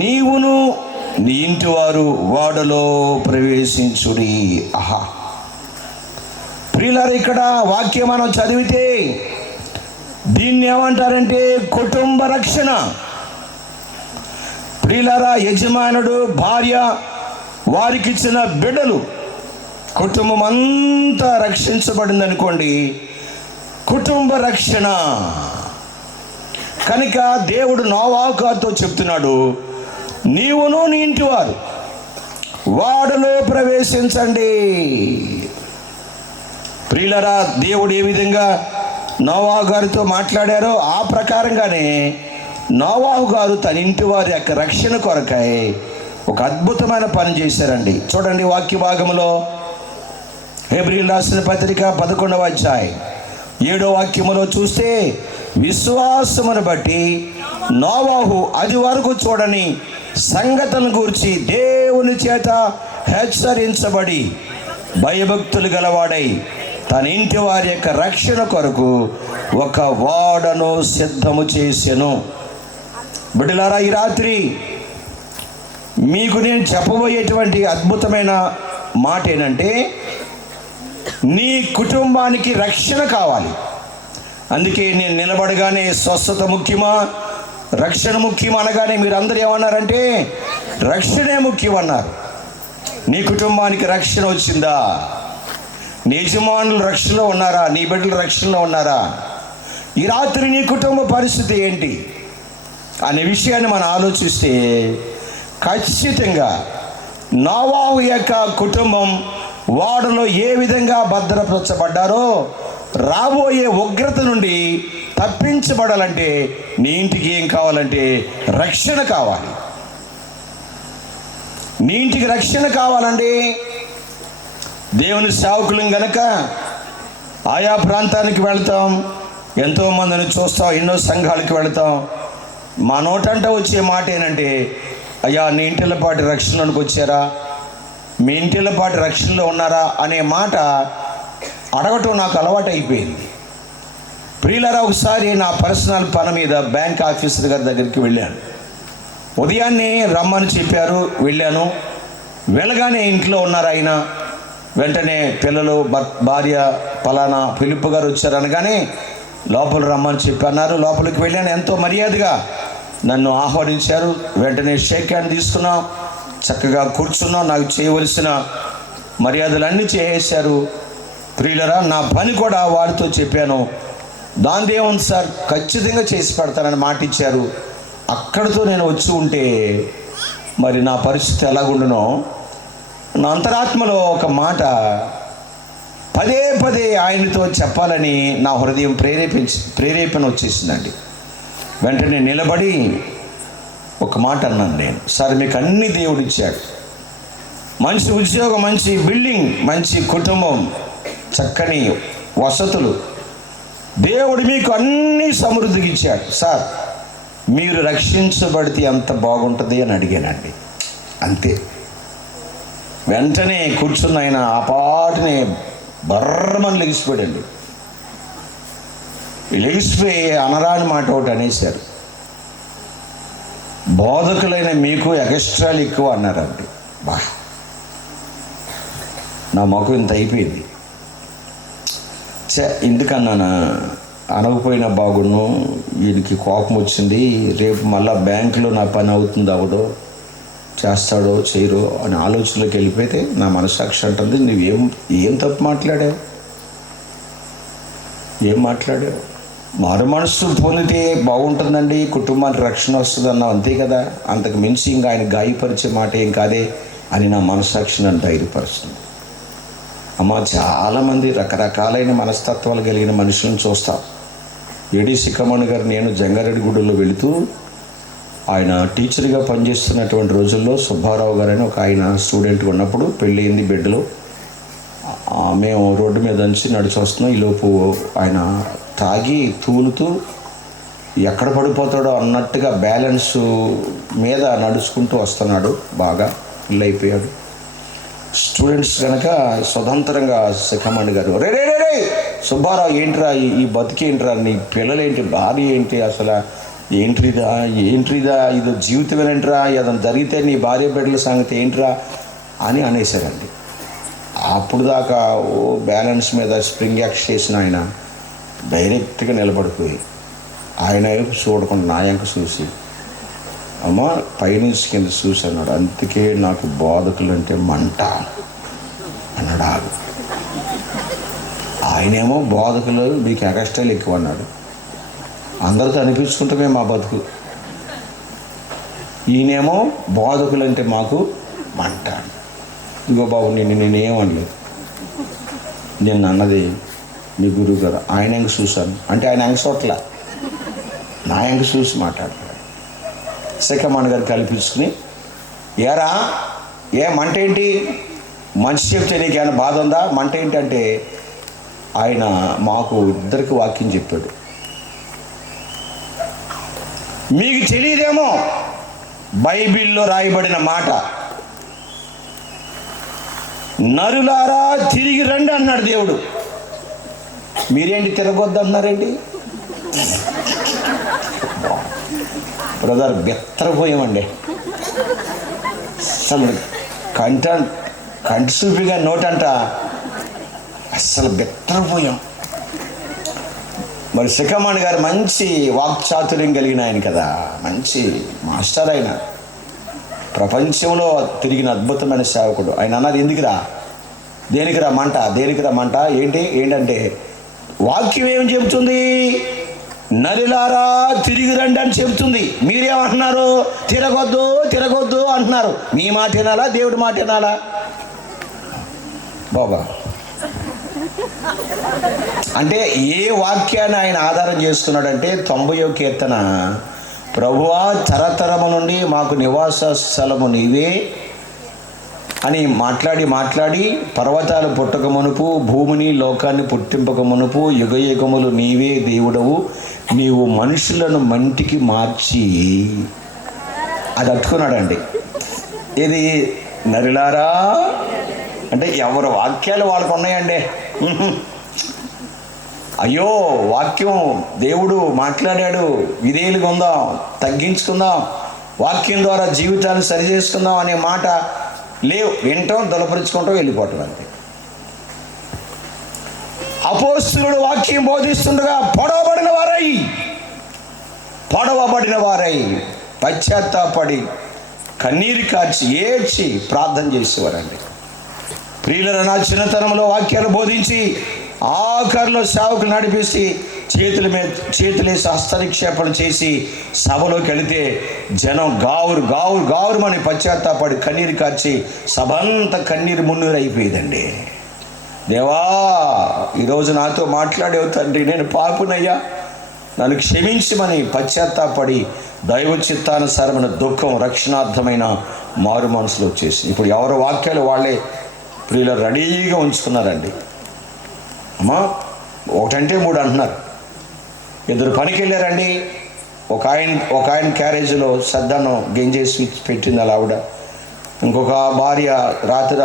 నీవును నీ ఇంటి వారు వాడలో ప్రవేశించుడి. ఆహా ప్రియులారా, ఇక్కడ వాక్యం మనం చదివితే దీన్ని ఏమంటారంటే కుటుంబ రక్షణ. ప్రియులారా, యజమానుడు భార్య వారికి ఇచ్చిన బిడ్డలు కుటుంబం అంతా రక్షించబడింది అనుకోండి, కుటుంబ రక్షణ. కనుక దేవుడు నోవాహుతో చెప్తున్నాడు, నీవును నీ ఇంటి వారు వాడలో ప్రవేశించండి. ప్రియులరా, దేవుడు ఏ విధంగా నోవాహు గారితో మాట్లాడారో ఆ ప్రకారంగానే నోవాహు గారు తన ఇంటి వారి యొక్క రక్షణ కొరకై ఒక అద్భుతమైన పని చేశారండి. చూడండి వాక్య భాగంలో హెబ్రీయులకు రాసిన పత్రిక 11వ అధ్యాయం 7వ వాక్యములో చూస్తే, విశ్వాసమును బట్టి నోవాహు అది వరకు చూడని సంగతులను గూర్చి దేవుని చేత హెచ్చరించబడి భయభక్తులు గలవాడై తన ఇంటి వారి యొక్క రక్షణ కొరకు ఒక ఓడను సిద్ధము చేసెను. బిడ్డలారా, ఈ రాత్రి మీకు నేను చెప్పబోయేటువంటి అద్భుతమైన మాట ఏంటంటే, నీ కుటుంబానికి రక్షణ కావాలి. అందుకే నేను నిలబడగానే స్వస్థత ముఖ్యమా రక్షణ ముఖ్యం అనగానే మీరందరూ ఏమన్నారంటే రక్షణే ముఖ్యం అన్నారు. నీ కుటుంబానికి రక్షణ వచ్చిందా? నీ యజమానులు రక్షణలో ఉన్నారా? నీ బిడ్డలు రక్షణలో ఉన్నారా? ఈ రాత్రి నీ కుటుంబ పరిస్థితి ఏంటి అనే విషయాన్ని మనం ఆలోచిస్తే ఖచ్చితంగా నోవాహు యొక్క కుటుంబం ఓడలో ఏ విధంగా భద్రపరచబడ్డారో రాబోయే ఉగ్రత నుండి తప్పించబడాలంటే నీ ఇంటికి ఏం కావాలంటే రక్షణ కావాలి. నీ ఇంటికి రక్షణ కావాలండి. దేవుని సేవకులం గనక ఆయా ప్రాంతానికి వెళ్తాం, ఎంతోమందిని చూస్తాం, ఎన్నో సంఘాలకు వెళ్తాం. మా నోటంట వచ్చే మాట ఏంటంటే, అయ్యా నీ ఇంటిలపాటి రక్షణలోకి వచ్చారా, మీ ఇంటిలపాటి రక్షణలో ఉన్నారా అనే మాట అడగటం నాకు అలవాటు అయిపోయింది. ప్రియులారా, ఒకసారి నా పర్సనల్ పని మీద బ్యాంక్ ఆఫీసర్ గారి దగ్గరికి వెళ్ళాను. ఉదయాన్నే రమ్మని చెప్పారు, వెళ్ళాను. వెళ్ళగానే ఇంట్లో ఉన్నారు ఆయన. వెంటనే పిల్లలు, భార్య, పలానా ఫిలిప్ గారు వచ్చారు అనగానే లోపల రమ్మని చెప్పి అన్నారు. లోపలికి వెళ్ళాను. ఎంతో మర్యాదగా నన్ను ఆహ్వానించారు. వెంటనే షేక్ హ్యాండ్ తీసుకున్నాం, చక్కగా కూర్చున్నాం. నాకు చేయవలసిన మర్యాదలన్నీ చేసేశారు. ప్రియులరా, నా పని కూడా వారితో చెప్పాను. దానిదేముంది సార్, ఖచ్చితంగా చేసి పెడతానని మాట ఇచ్చారు. అక్కడితో నేను వచ్చి ఉంటే మరి నా పరిస్థితి ఎలాగుండునో నా అంతరాత్మలో ఒక మాట పదే పదే ఆయనతో చెప్పాలని నా హృదయం ప్రేరేపణ వచ్చేసిందండి. వెంటనే నిలబడి ఒక మాట అన్నాను నేను, సార్ మీకు అన్ని దేవుడు ఇచ్చాడు, మంచి ఉద్యోగం, మంచి బిల్డింగ్, మంచి కుటుంబం, చక్కని వసతులు, దేవుడు మీకు అన్నీ సమృద్ధిగా ఇచ్చాడు. సార్ మీరు రక్షించబడితే ఎంత బాగుంటుంది అని అడిగానండి. అంతే. వెంటనే కూర్చున్న ఆయన ఆ పాటని బర్రమని లెగిసిపోయాడండి. లెగిసిపోయి అనరాని మాట ఒకటి అనేశారు, బోధకులైన మీకు ఎక్స్ట్రాలు ఎక్కువ అన్నారండి. బా, నా మొఖం ఇంత అయిపోయింది. ఎందుకన్నానా, అనకపోయినా బాగుండు, వీడికి కోపం వచ్చింది, రేపు మళ్ళీ బ్యాంకులో నా పని అవుతుంది అవదో, చేస్తాడో చేయరో అని ఆలోచనలోకి వెళ్ళిపోతే నా మనసాక్షి అంటుంది, ఏం తప్పు మాట్లాడావు, ఏం మాట్లాడావు? మారు మనస్సు పొందితే బాగుంటుందండి, కుటుంబానికి రక్షణ వస్తుంది అన్నావు, అంతే కదా, అంతకు మించి ఇంకా ఆయన గాయపరిచే మాట ఏం కాదే అని నా మనసాక్షి నన్ను ధైర్యపరుస్తుంది. అమ్మ, చాలామంది రకరకాలైన మనస్తత్వాలు కలిగిన మనుషులను చూస్తాం. ఏడి సిక్కమణి గారు, నేను జంగారెడ్డిగూడెంలో వెళుతూ ఆయన టీచర్గా పనిచేస్తున్నటువంటి రోజుల్లో సుబ్బారావు గారు అని ఒక ఆయన స్టూడెంట్ ఉన్నప్పుడు పెళ్ళయింది, బిడ్డలు. మేము రోడ్డు మీద నుంచి నడిచి వస్తున్నాం. ఈలోపు ఆయన తాగి తూలుతూ ఎక్కడ పడిపోతాడో అన్నట్టుగా బ్యాలెన్స్ మీద నడుచుకుంటూ వస్తున్నాడు. బాగా ఫుల్ అయిపోయాడు. స్టూడెంట్స్ కనుక స్వతంత్రంగా సిక్కమణి గారు, రే రే రే సుబ్బారావు, ఏంట్రా ఈ బతికేంట్రా, నీ పిల్లలేంటి, భార్య ఏంటి, అసలు ఏంట్రిదా ఇది జీవితం ఏంట్రా, ఏదైనా జరిగితే నీ భార్య బిడ్డల సంగతి ఏంట్రా అని అనేసారండి. అప్పుడు దాకా బ్యాలెన్స్ మీద స్ప్రింగ్ యాక్ట్ చేసిన ఆయన డైరెక్ట్గా నిలబడిపోయి ఆయన వైపు చూడకుండా నా వెనక చూసి, అమ్మ పైనుంచి కింద చూసి అన్నాడు, అందుకే నాకు బోధకులు అంటే మంట అన్నాడు. ఆయనేమో బోధకులు మీకు ఎగస్ట్రాలు ఎక్కువ అన్నాడు. అందరితో అనిపించుకుంటే మా బతుకు. ఈయనేమో బోధకులు అంటే మాకు మంట. ఇగో బాబు, నేనేమనలేదు, నేను అన్నది మీ గురువు గారు ఆయన ఎంక చూశాను అంటే ఆయన ఎంక చోట్ల నా ఎంక చూసి మాట్లాడతాడు. సిక్కమణి గారు కల్పించుకుని, ఏరా మంట ఏంటి, మనిషి చెప్తే నీకేమైనా బాధ ఉందా, మంట ఏంటి అంటే ఆయన మాకు ఇద్దరికి వాక్యం చెప్పాడు. మీకు తెలియదేమో, బైబిల్లో రాయబడిన మాట, నరులారా తిరిగి రండి అన్నాడు దేవుడు. మీరేంటి తిరగొద్దు అన్నారేంటి? బ్రదర్, బెత్తరపోయామండి. అసలు కంటి చూపిగా నోటంట అస్సలు బెత్తరపోయాం. మరి సిక్కమణి గారు మంచి వాక్చాతుర్యం కలిగిన ఆయన కదా, మంచి మాస్టర్ ఆయన. ప్రపంచంలో తిరిగిన అద్భుతమైన సేవకుడు. ఆయన అన్నారు, ఎందుకురా, దేనికిరా మంట ఏంటంటే వాక్యం ఏం చెబుతుంది, నరిలారా తిరిగి రండి అని చెబుతుంది. మీరేమంటున్నారు, తిరగొద్దు అంటున్నారు. మీ మాట వినాలా, దేవుడి మాట వినాలా బాబా? అంటే ఏ వాక్యాన్ని ఆయన ఆధారం చేసుకున్నాడంటే 90వ కీర్తన, ప్రభువా తరతరము నుండి మాకు నివాస స్థలము నీవే అని మాట్లాడి పర్వతాలు పుట్టక మునుపు, భూమిని లోకాన్ని పుట్టింపక మునుపు, యుగయుగములు నీవే దేవుడవు, నీవు మనుషులను మంటికి మార్చి అది అట్టుకున్నాడండి. ఇది నరిలారా అంటే ఎవరు వాక్యాలు వాళ్ళకు ఉన్నాయండి. అయ్యో వాక్యం దేవుడు మాట్లాడాడు, విధేయులుగా ఉందాం, తగ్గించుకుందాం, వాక్యం ద్వారా జీవితాన్ని సరి చేసుకుందాం అనే మాట లేవు. వింటాం, దొలపరుచుకుంటాం, వెళ్ళిపోవటం అంతే. అపోస్తలుడు వాక్యం బోధిస్తుండగా పొడవబడిన వారై పశ్చాత్తాపడి కన్నీరు కార్చి ఏడ్చి ప్రార్థన చేసేవారండి. ప్రియులరా, నా చిన్నతనంలో వాక్యాలు బోధించి ఆఖరిలో సేవకులు నడిపిస్తే చేతులేసి హస్తనిక్షేపణ చేసి సభలోకి వెళితే జనం గావురుమని పశ్చాత్తాపడి కన్నీరు కార్చి సభంతా కన్నీరు మున్నీరు అయిపోయేదండి. దేవా, ఈరోజు నాతో మాట్లాడేవు తండ్రి, నేను పాపునయ్యా, నన్ను క్షమించమని పశ్చాత్తాపడి దైవ చిత్తానుసారమైన దుఃఖం, రక్షణార్థమైన మారు మనసులో వచ్చేసి ఇప్పుడు ఎవరి వాక్యాలు వాళ్ళే ప్రియులు రెడీగా ఉంచుకున్నారండి. అమ్మా 1 అంటే 3 అంటున్నారు. 2 పనికి వెళ్ళారండి. ఒక ఆయన క్యారేజీలో సద్దన్నం గెంజేసి పెట్టింది అలా ఆవిడ. ఇంకొక భార్య రాత్రి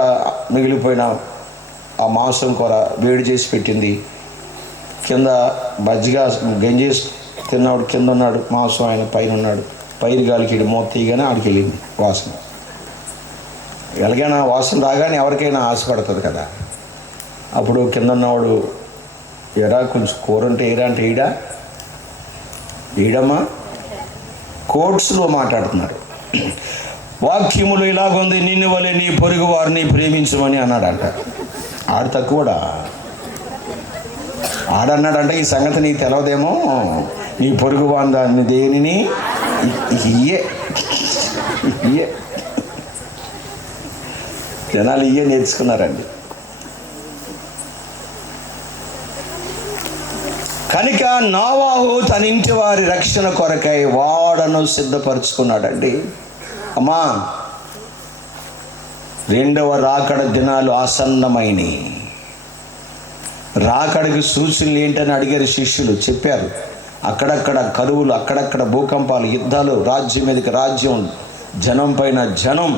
మిగిలిపోయిన ఆ మాంసం కూర వేడి చేసి పెట్టింది. కింద మజ్జిగ గంజేసి తిన్నాడు, కింద ఉన్నాడు, మాంసం ఆయన పైన ఉన్నాడు. పైరు గాలికి మూత తీయగానే ఆడికి వెళ్ళింది వాసన. ఎలాగైనా వాసన రాగానే ఎవరికైనా ఆశపడుతుంది కదా. అప్పుడు కింద ఉన్నవాడు, ఎరా కొంచెం కూర ఉంటే ఏరా అంటే ఈడమ్మా కోట్స్లో మాట్లాడుతున్నారు. వాక్యములు ఇలాగుంది, నిన్ను వలె నీ పొరుగు వారిని ప్రేమించమని అన్నాడంట. ఆడు తక్కువడా, ఆడన్నాడంటే ఈ సంగతి నీకు తెలవదేమో, నీ పొరుగు వారిని దేనిని ఇయ్యే జనాలు ఇయ్యే నేర్చుకున్నారండి. కనుక నోవాహు తన ఇంటి వారి రక్షణ కొరకై వాడను సిద్ధపరుచుకున్నాడండి. అమ్మా, 2వ రాకడ దినాలు ఆసన్నమైనవి. రాకడికి సూచనలు ఏంటని అడిగారు శిష్యులు, చెప్పారు. అక్కడక్కడ కరువులు, అక్కడక్కడ భూకంపాలు, యుద్ధాలు, రాజ్యం మీదకి రాజ్యం, జనం పైన జనం,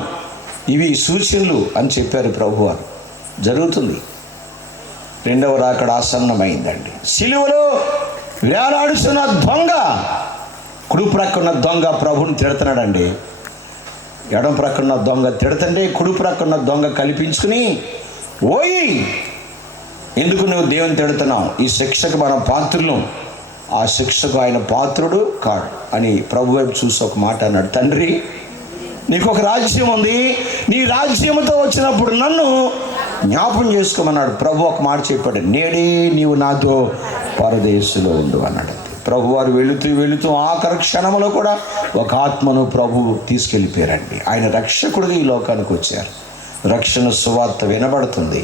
ఇవి సూచనలు అని చెప్పారు ప్రభువారు. జరుగుతుంది. 2వ రాకడ ఆసన్నమైందండి. సిలువలో వేలాడుతున్న దొంగ, కుడి ప్రక్కన దొంగ ప్రభుని తిడుతున్నాడండి. ఎడం ప్రక్కన దొంగ తిడుతుంటే కుడి ప్రక్కన దొంగ కల్పించుకుని, ఓయి ఎందుకు నువ్వు దేవుని తిడుతున్నావు, ఈ శిక్షకు మనం పాత్రులం, ఆ శిక్షకు ఆయన పాత్రుడు కాడు అని ప్రభు వైపు చూసి ఒక మాట అన్నాడు. తండ్రి, నీకు ఒక రాజ్యం ఉంది, నీ రాజ్యంతో వచ్చినప్పుడు నన్ను జ్ఞాపం చేసుకోమన్నాడు. ప్రభు ఒక మాట చెప్పాడు, నేడే నీవు నాతో పరదేశంలో ఉండు అన్నాడు. ప్రభువారు వెళుతూ ఆఖరి క్షణంలో కూడా ఒక ఆత్మను ప్రభువు తీసుకెళ్ళిపోయారండి. ఆయన రక్షకుడిగా ఈ లోకానికి వచ్చారు. రక్షణ సువార్త వినబడుతుంది.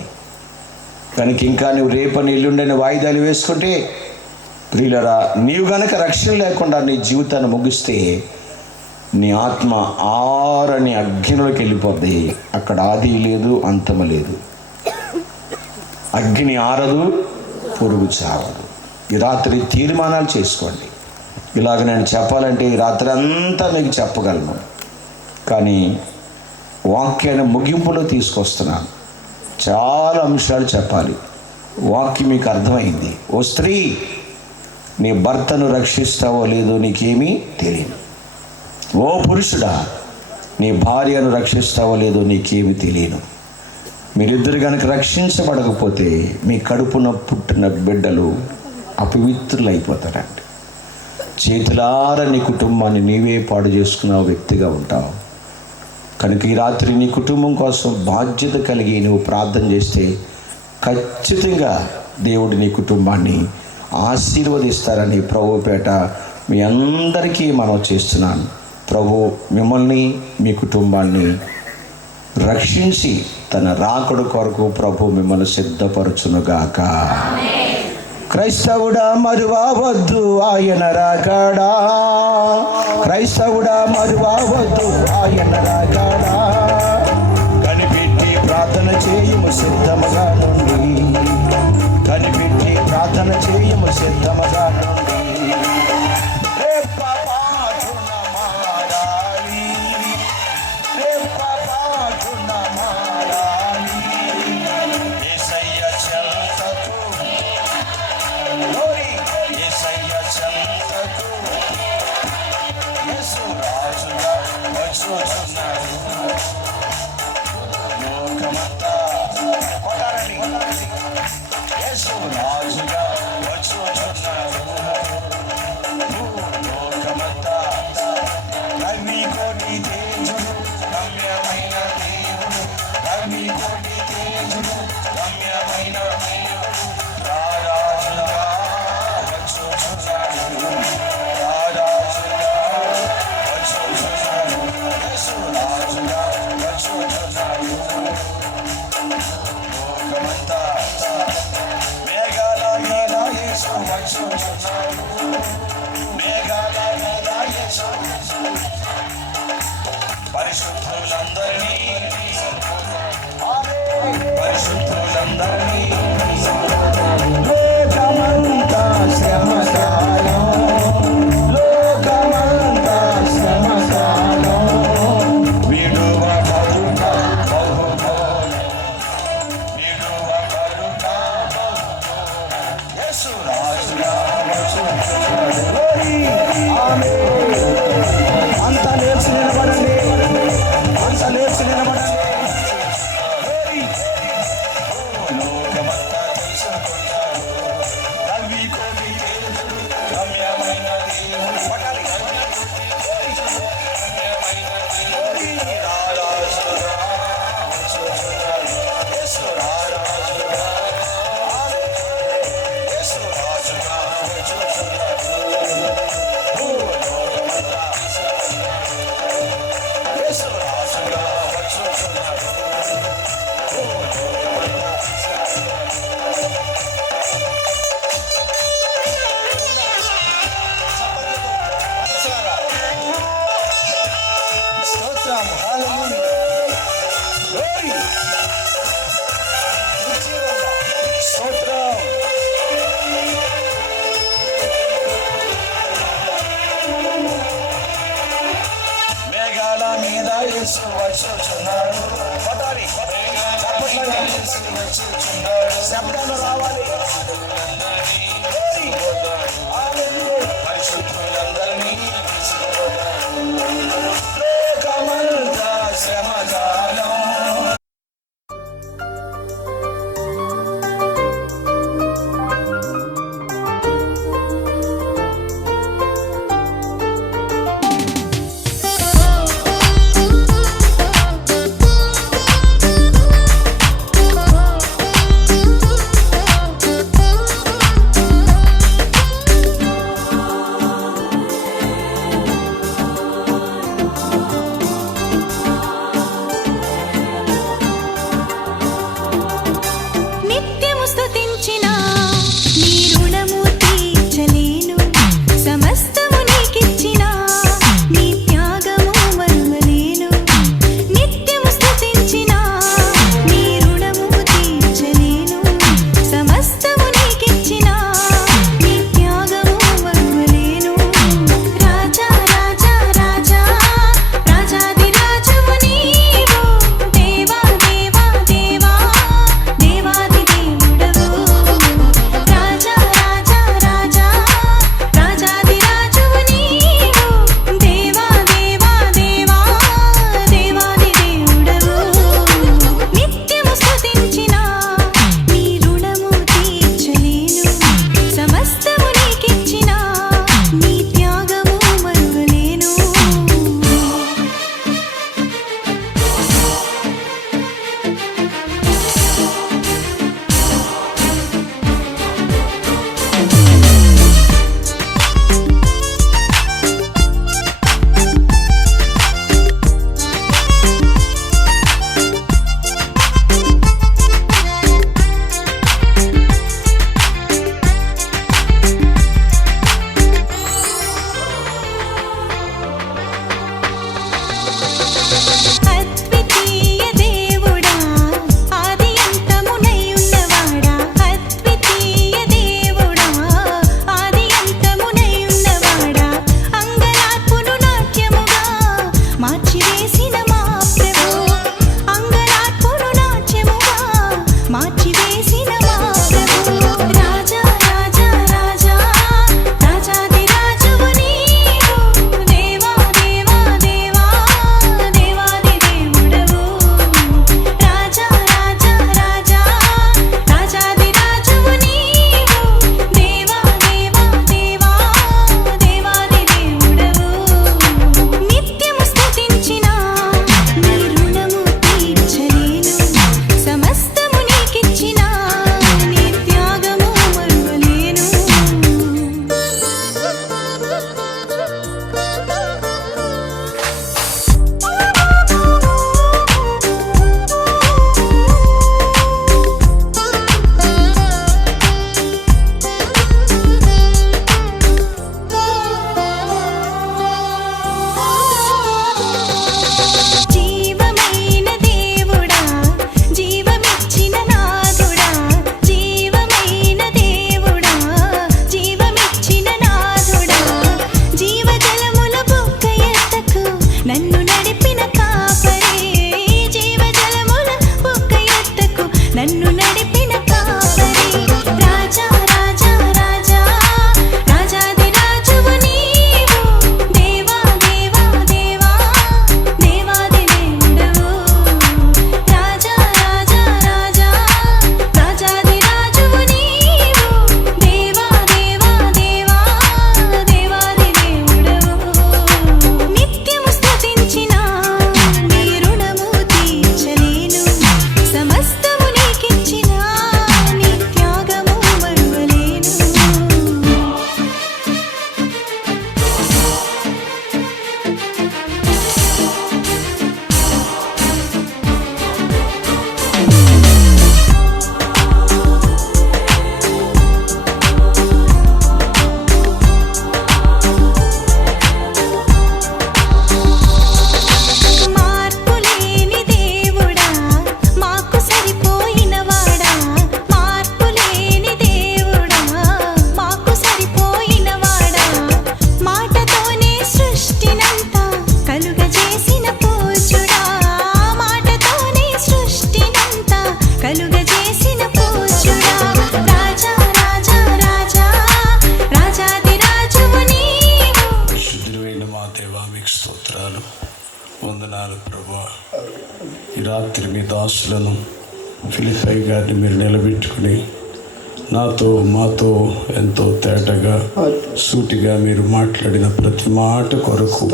కనుక ఇంకా నువ్వు రేపని ఎల్లుండని వాయిదాలు వేసుకుంటే, ప్రియులరా, నీవు గనక రక్షణ లేకుండా నీ జీవితాన్ని ముగిస్తే నీ ఆత్మ ఆరని అగ్నిలోకి వెళ్ళిపోద్ది. అక్కడ ఆది లేదు, అంతము లేదు. అగ్ని ఆరదు, పొరుగు చావదు. ఈ రాత్రి తీర్మానాలు చేసుకోండి. ఇలాగ నేను చెప్పాలంటే ఈ రాత్రి అంతా మీకు చెప్పగలను, కానీ వాక్యాన్ని ముగింపులో తీసుకొస్తున్నాను. చాలా అంశాలు చెప్పాలి. వాక్యం మీకు అర్థమైంది. ఓ స్త్రీ, నీ భర్తను రక్షిస్తావో లేదో నీకేమీ తెలియదు. ఓ పురుషుడా, నీ భార్యను రక్షిస్తావో లేదో నీకేమీ తెలియదు. మీరిద్దరు కనుక రక్షించబడకపోతే మీ కడుపున పుట్టిన బిడ్డలు అపవిత్రులు అయిపోతారండి. చేతులారా నీ కుటుంబాన్ని నీవే పాడు చేసుకున్న వ్యక్తిగా ఉంటావు. కనుక ఈ రాత్రి నీ కుటుంబం కోసం బాధ్యత కలిగి నువ్వు ప్రార్థన చేస్తే ఖచ్చితంగా దేవుడు నీ కుటుంబాన్ని ఆశీర్వదిస్తారని ప్రభుపేట మీ అందరికీ మనం చేస్తున్నాను. ప్రభు మిమ్మల్ని మీ కుటుంబాన్ని రక్షించి తన రాకడ కొరకు ప్రభు మిమ్మల్ని సిద్ధపరచునుగాక. క్రైస్తవుడా మరువవద్దు ఆయన రాకడా, క్రైస్తవుడా మరువవద్దు ఆయన రాకడా. కనిపెట్టి ప్రార్థన చేయము సిద్ధముగా నుండి, కనిపెట్టి ప్రార్థన చేయము సిద్ధముగా నుండి. శబ్దాలు రావాలి. మార్చివేసిన మా ప్రభువు రాజా రాజా రాజా రాజాది రాజువు నీవు దేవా దేవా దేవా దేవాది దేవుడవు రాజా రాజా రాజా రాజాది రాజువు నీవు దేవా దేవా దేవా దేవాది దేవుడవు నిత్యము స్తుతించిన నీ రుణము తీర్చలేను సమస్తము నీకిచ్చిన నీ త్యాగము మరువలేను జీవమైన దేవుడా జీవమిచ్చిన నాథుడా జీవమైన దేవుడా జీవమిచ్చిన నాథుడా జీవజలముల బుక్క ఎత్తకు నన్ను నడిపిన కాపరే జీవజలముల బుక్క ఎత్తకు నన్ను నడిపిన కాపరే రాజా రాజా రాజా రాజాది రాజువు నీవు దేవా దేవా దేవా దేవాది దేవుడవు రాజా రాజా రాజా రాజాది రాజువు నీవు దేవా దేవా దేవా దేవాది దేవుడవు నిత్యము స్తుతించిన నీ రుణము తీర్చలేను సమస్తము నీకిచ్చిన నీ త్యాగము మరువలేను మార్పులేని దేవుడా మాకు సరిపోయినవాడా మార్పులేని దేవుడా మాకు సరిపోయినవాడా మాటతోనే సృష్టినంతా కలుగజేసిన పూజ్యుడా మాటతోనే సృష్టినంతా కలుగజేసిన పూజ్యుడా రాజా రాజా రాజా రాజాది రాజువు నీవు పరిశుద్ధుడైన మా దేవా మీకు స్తోత్రాలు వందనాలు ప్రభా. ఈ రాత్రి మీ దాసులను ఫిలిప్పై గారిని మీరు నిలబెట్టుకుని నాతో మాతో ఎంతో తేటగా సూటిగా మీరు మాట్లాడిన ప్రతి మాట కొరకు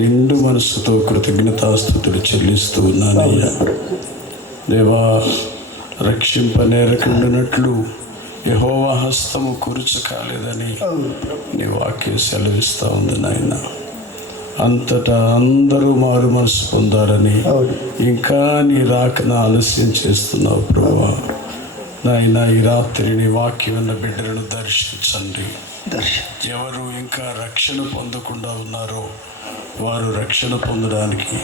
నిండు మనసుతో కృతజ్ఞతాస్తుతులు చెల్లిస్తూ ఉన్నానయ్యా. దేవా, రక్షింపనేరకుండానట్లు యెహోవా హస్తము కురుచు కాలేదని నీ వాక్యం సెలవిస్తూ ఉంది నాయన. అంతటా అందరూ మారు మనసు పొందాలని ఇంకా నీ రాకను ఆలస్యం చేస్తున్నావు ప్రభువా. నాయన, ఈ రాత్రి నీ వాక్యం ఉన్న బిడ్డలను దర్శించండి. ఎవరు ఇంకా రక్షణ పొందకుండా ఉన్నారో వారు రక్షణ పొందడానికి,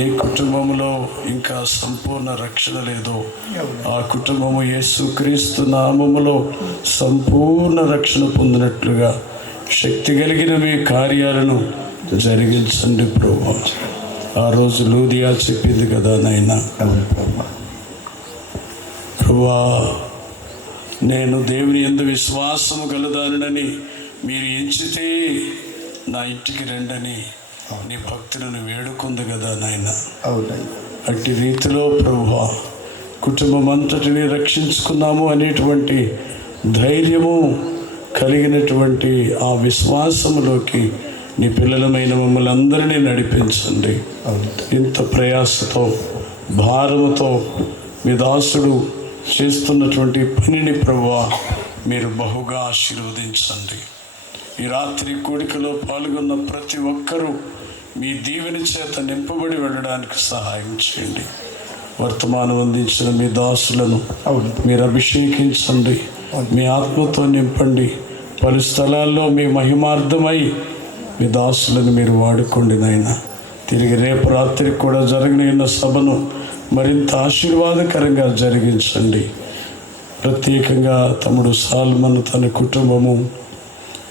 ఏ కుటుంబంలో ఇంకా సంపూర్ణ రక్షణ లేదో ఆ కుటుంబము యేసుక్రీస్తు నామములో సంపూర్ణ రక్షణ పొందినట్లుగా శక్తి కలిగిన మీ కార్యాలను జరిగించండి ప్రభు. ఆ రోజు లూదియా చెప్పింది కదా నాయన, ప్రభువా, నేను దేవుని యందు విశ్వాసము గలదానని మీరు ఎంచితే నా ఇంటికి రండని నీ భక్తులను వేడుకుంది కదా నాయన. అట్టి రీతిలో ప్రభువా, కుటుంబం అంతటిని రక్షించుకున్నాము అనేటువంటి ధైర్యము కలిగినటువంటి ఆ విశ్వాసములోకి నీ పిల్లలమైన మమ్మల్ని అందరినీ నడిపించండి. ఇంత ప్రయాసతో భారముతో మీ దాసుడు చేస్తున్నటువంటి పనిని ప్రభువా మీరు బహుగా ఆశీర్వదించండి. ఈ రాత్రి కూడికలో పాల్గొన్న ప్రతి ఒక్కరూ మీ దీవెన చేత నింపబడి వెళ్ళడానికి సహాయం చేయండి. వర్తమానం అందించిన మీ దాసులను మీరు అభిషేకించండి, మీ ఆత్మతో నింపండి. పలు స్థలాల్లో మీ మహిమార్థమై మీ దాసులను మీరు వాడుకోండి నాయన. తిరిగి రేపు రాత్రికి కూడా జరగనున్న సభను మరింత ఆశీర్వాదకరంగా జరిగించండి. ప్రత్యేకంగా తమ్ముడు సాల్మన్, తన కుటుంబము,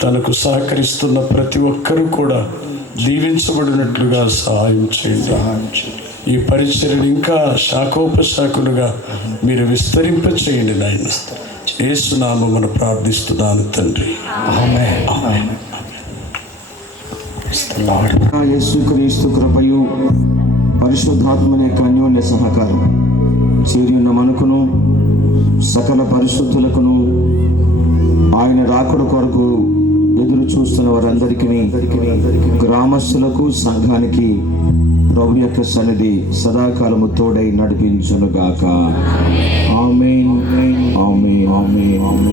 తనకు సహకరిస్తున్న ప్రతి ఒక్కరూ కూడా దీవించబడినట్లుగా సహాయం చేయండి. ఈ పరిచర్యను ఇంకా శాఖోపశాఖలుగా మీరు విస్తరింప చేయండి నాయన. యేసునామమున ప్రార్థిస్తున్నాను తండ్రి. యేసుక్రీస్తు కృపయు పరిశుద్ధాత్మని యొక్క అన్యోన్య సహకారం చేరి ఉన్న మనకును సకల పరిశుద్ధులకును ఆయన రాకడ కొరకు ఎదురు చూస్తున్న వారందరికీ గ్రామస్తులకు సంఘానికి ప్రభు యొక్క సన్నిధి సదాకాలము తోడై నడిపించునుగాక. ఆమేన్. ఆమేన్. ఆమేన్.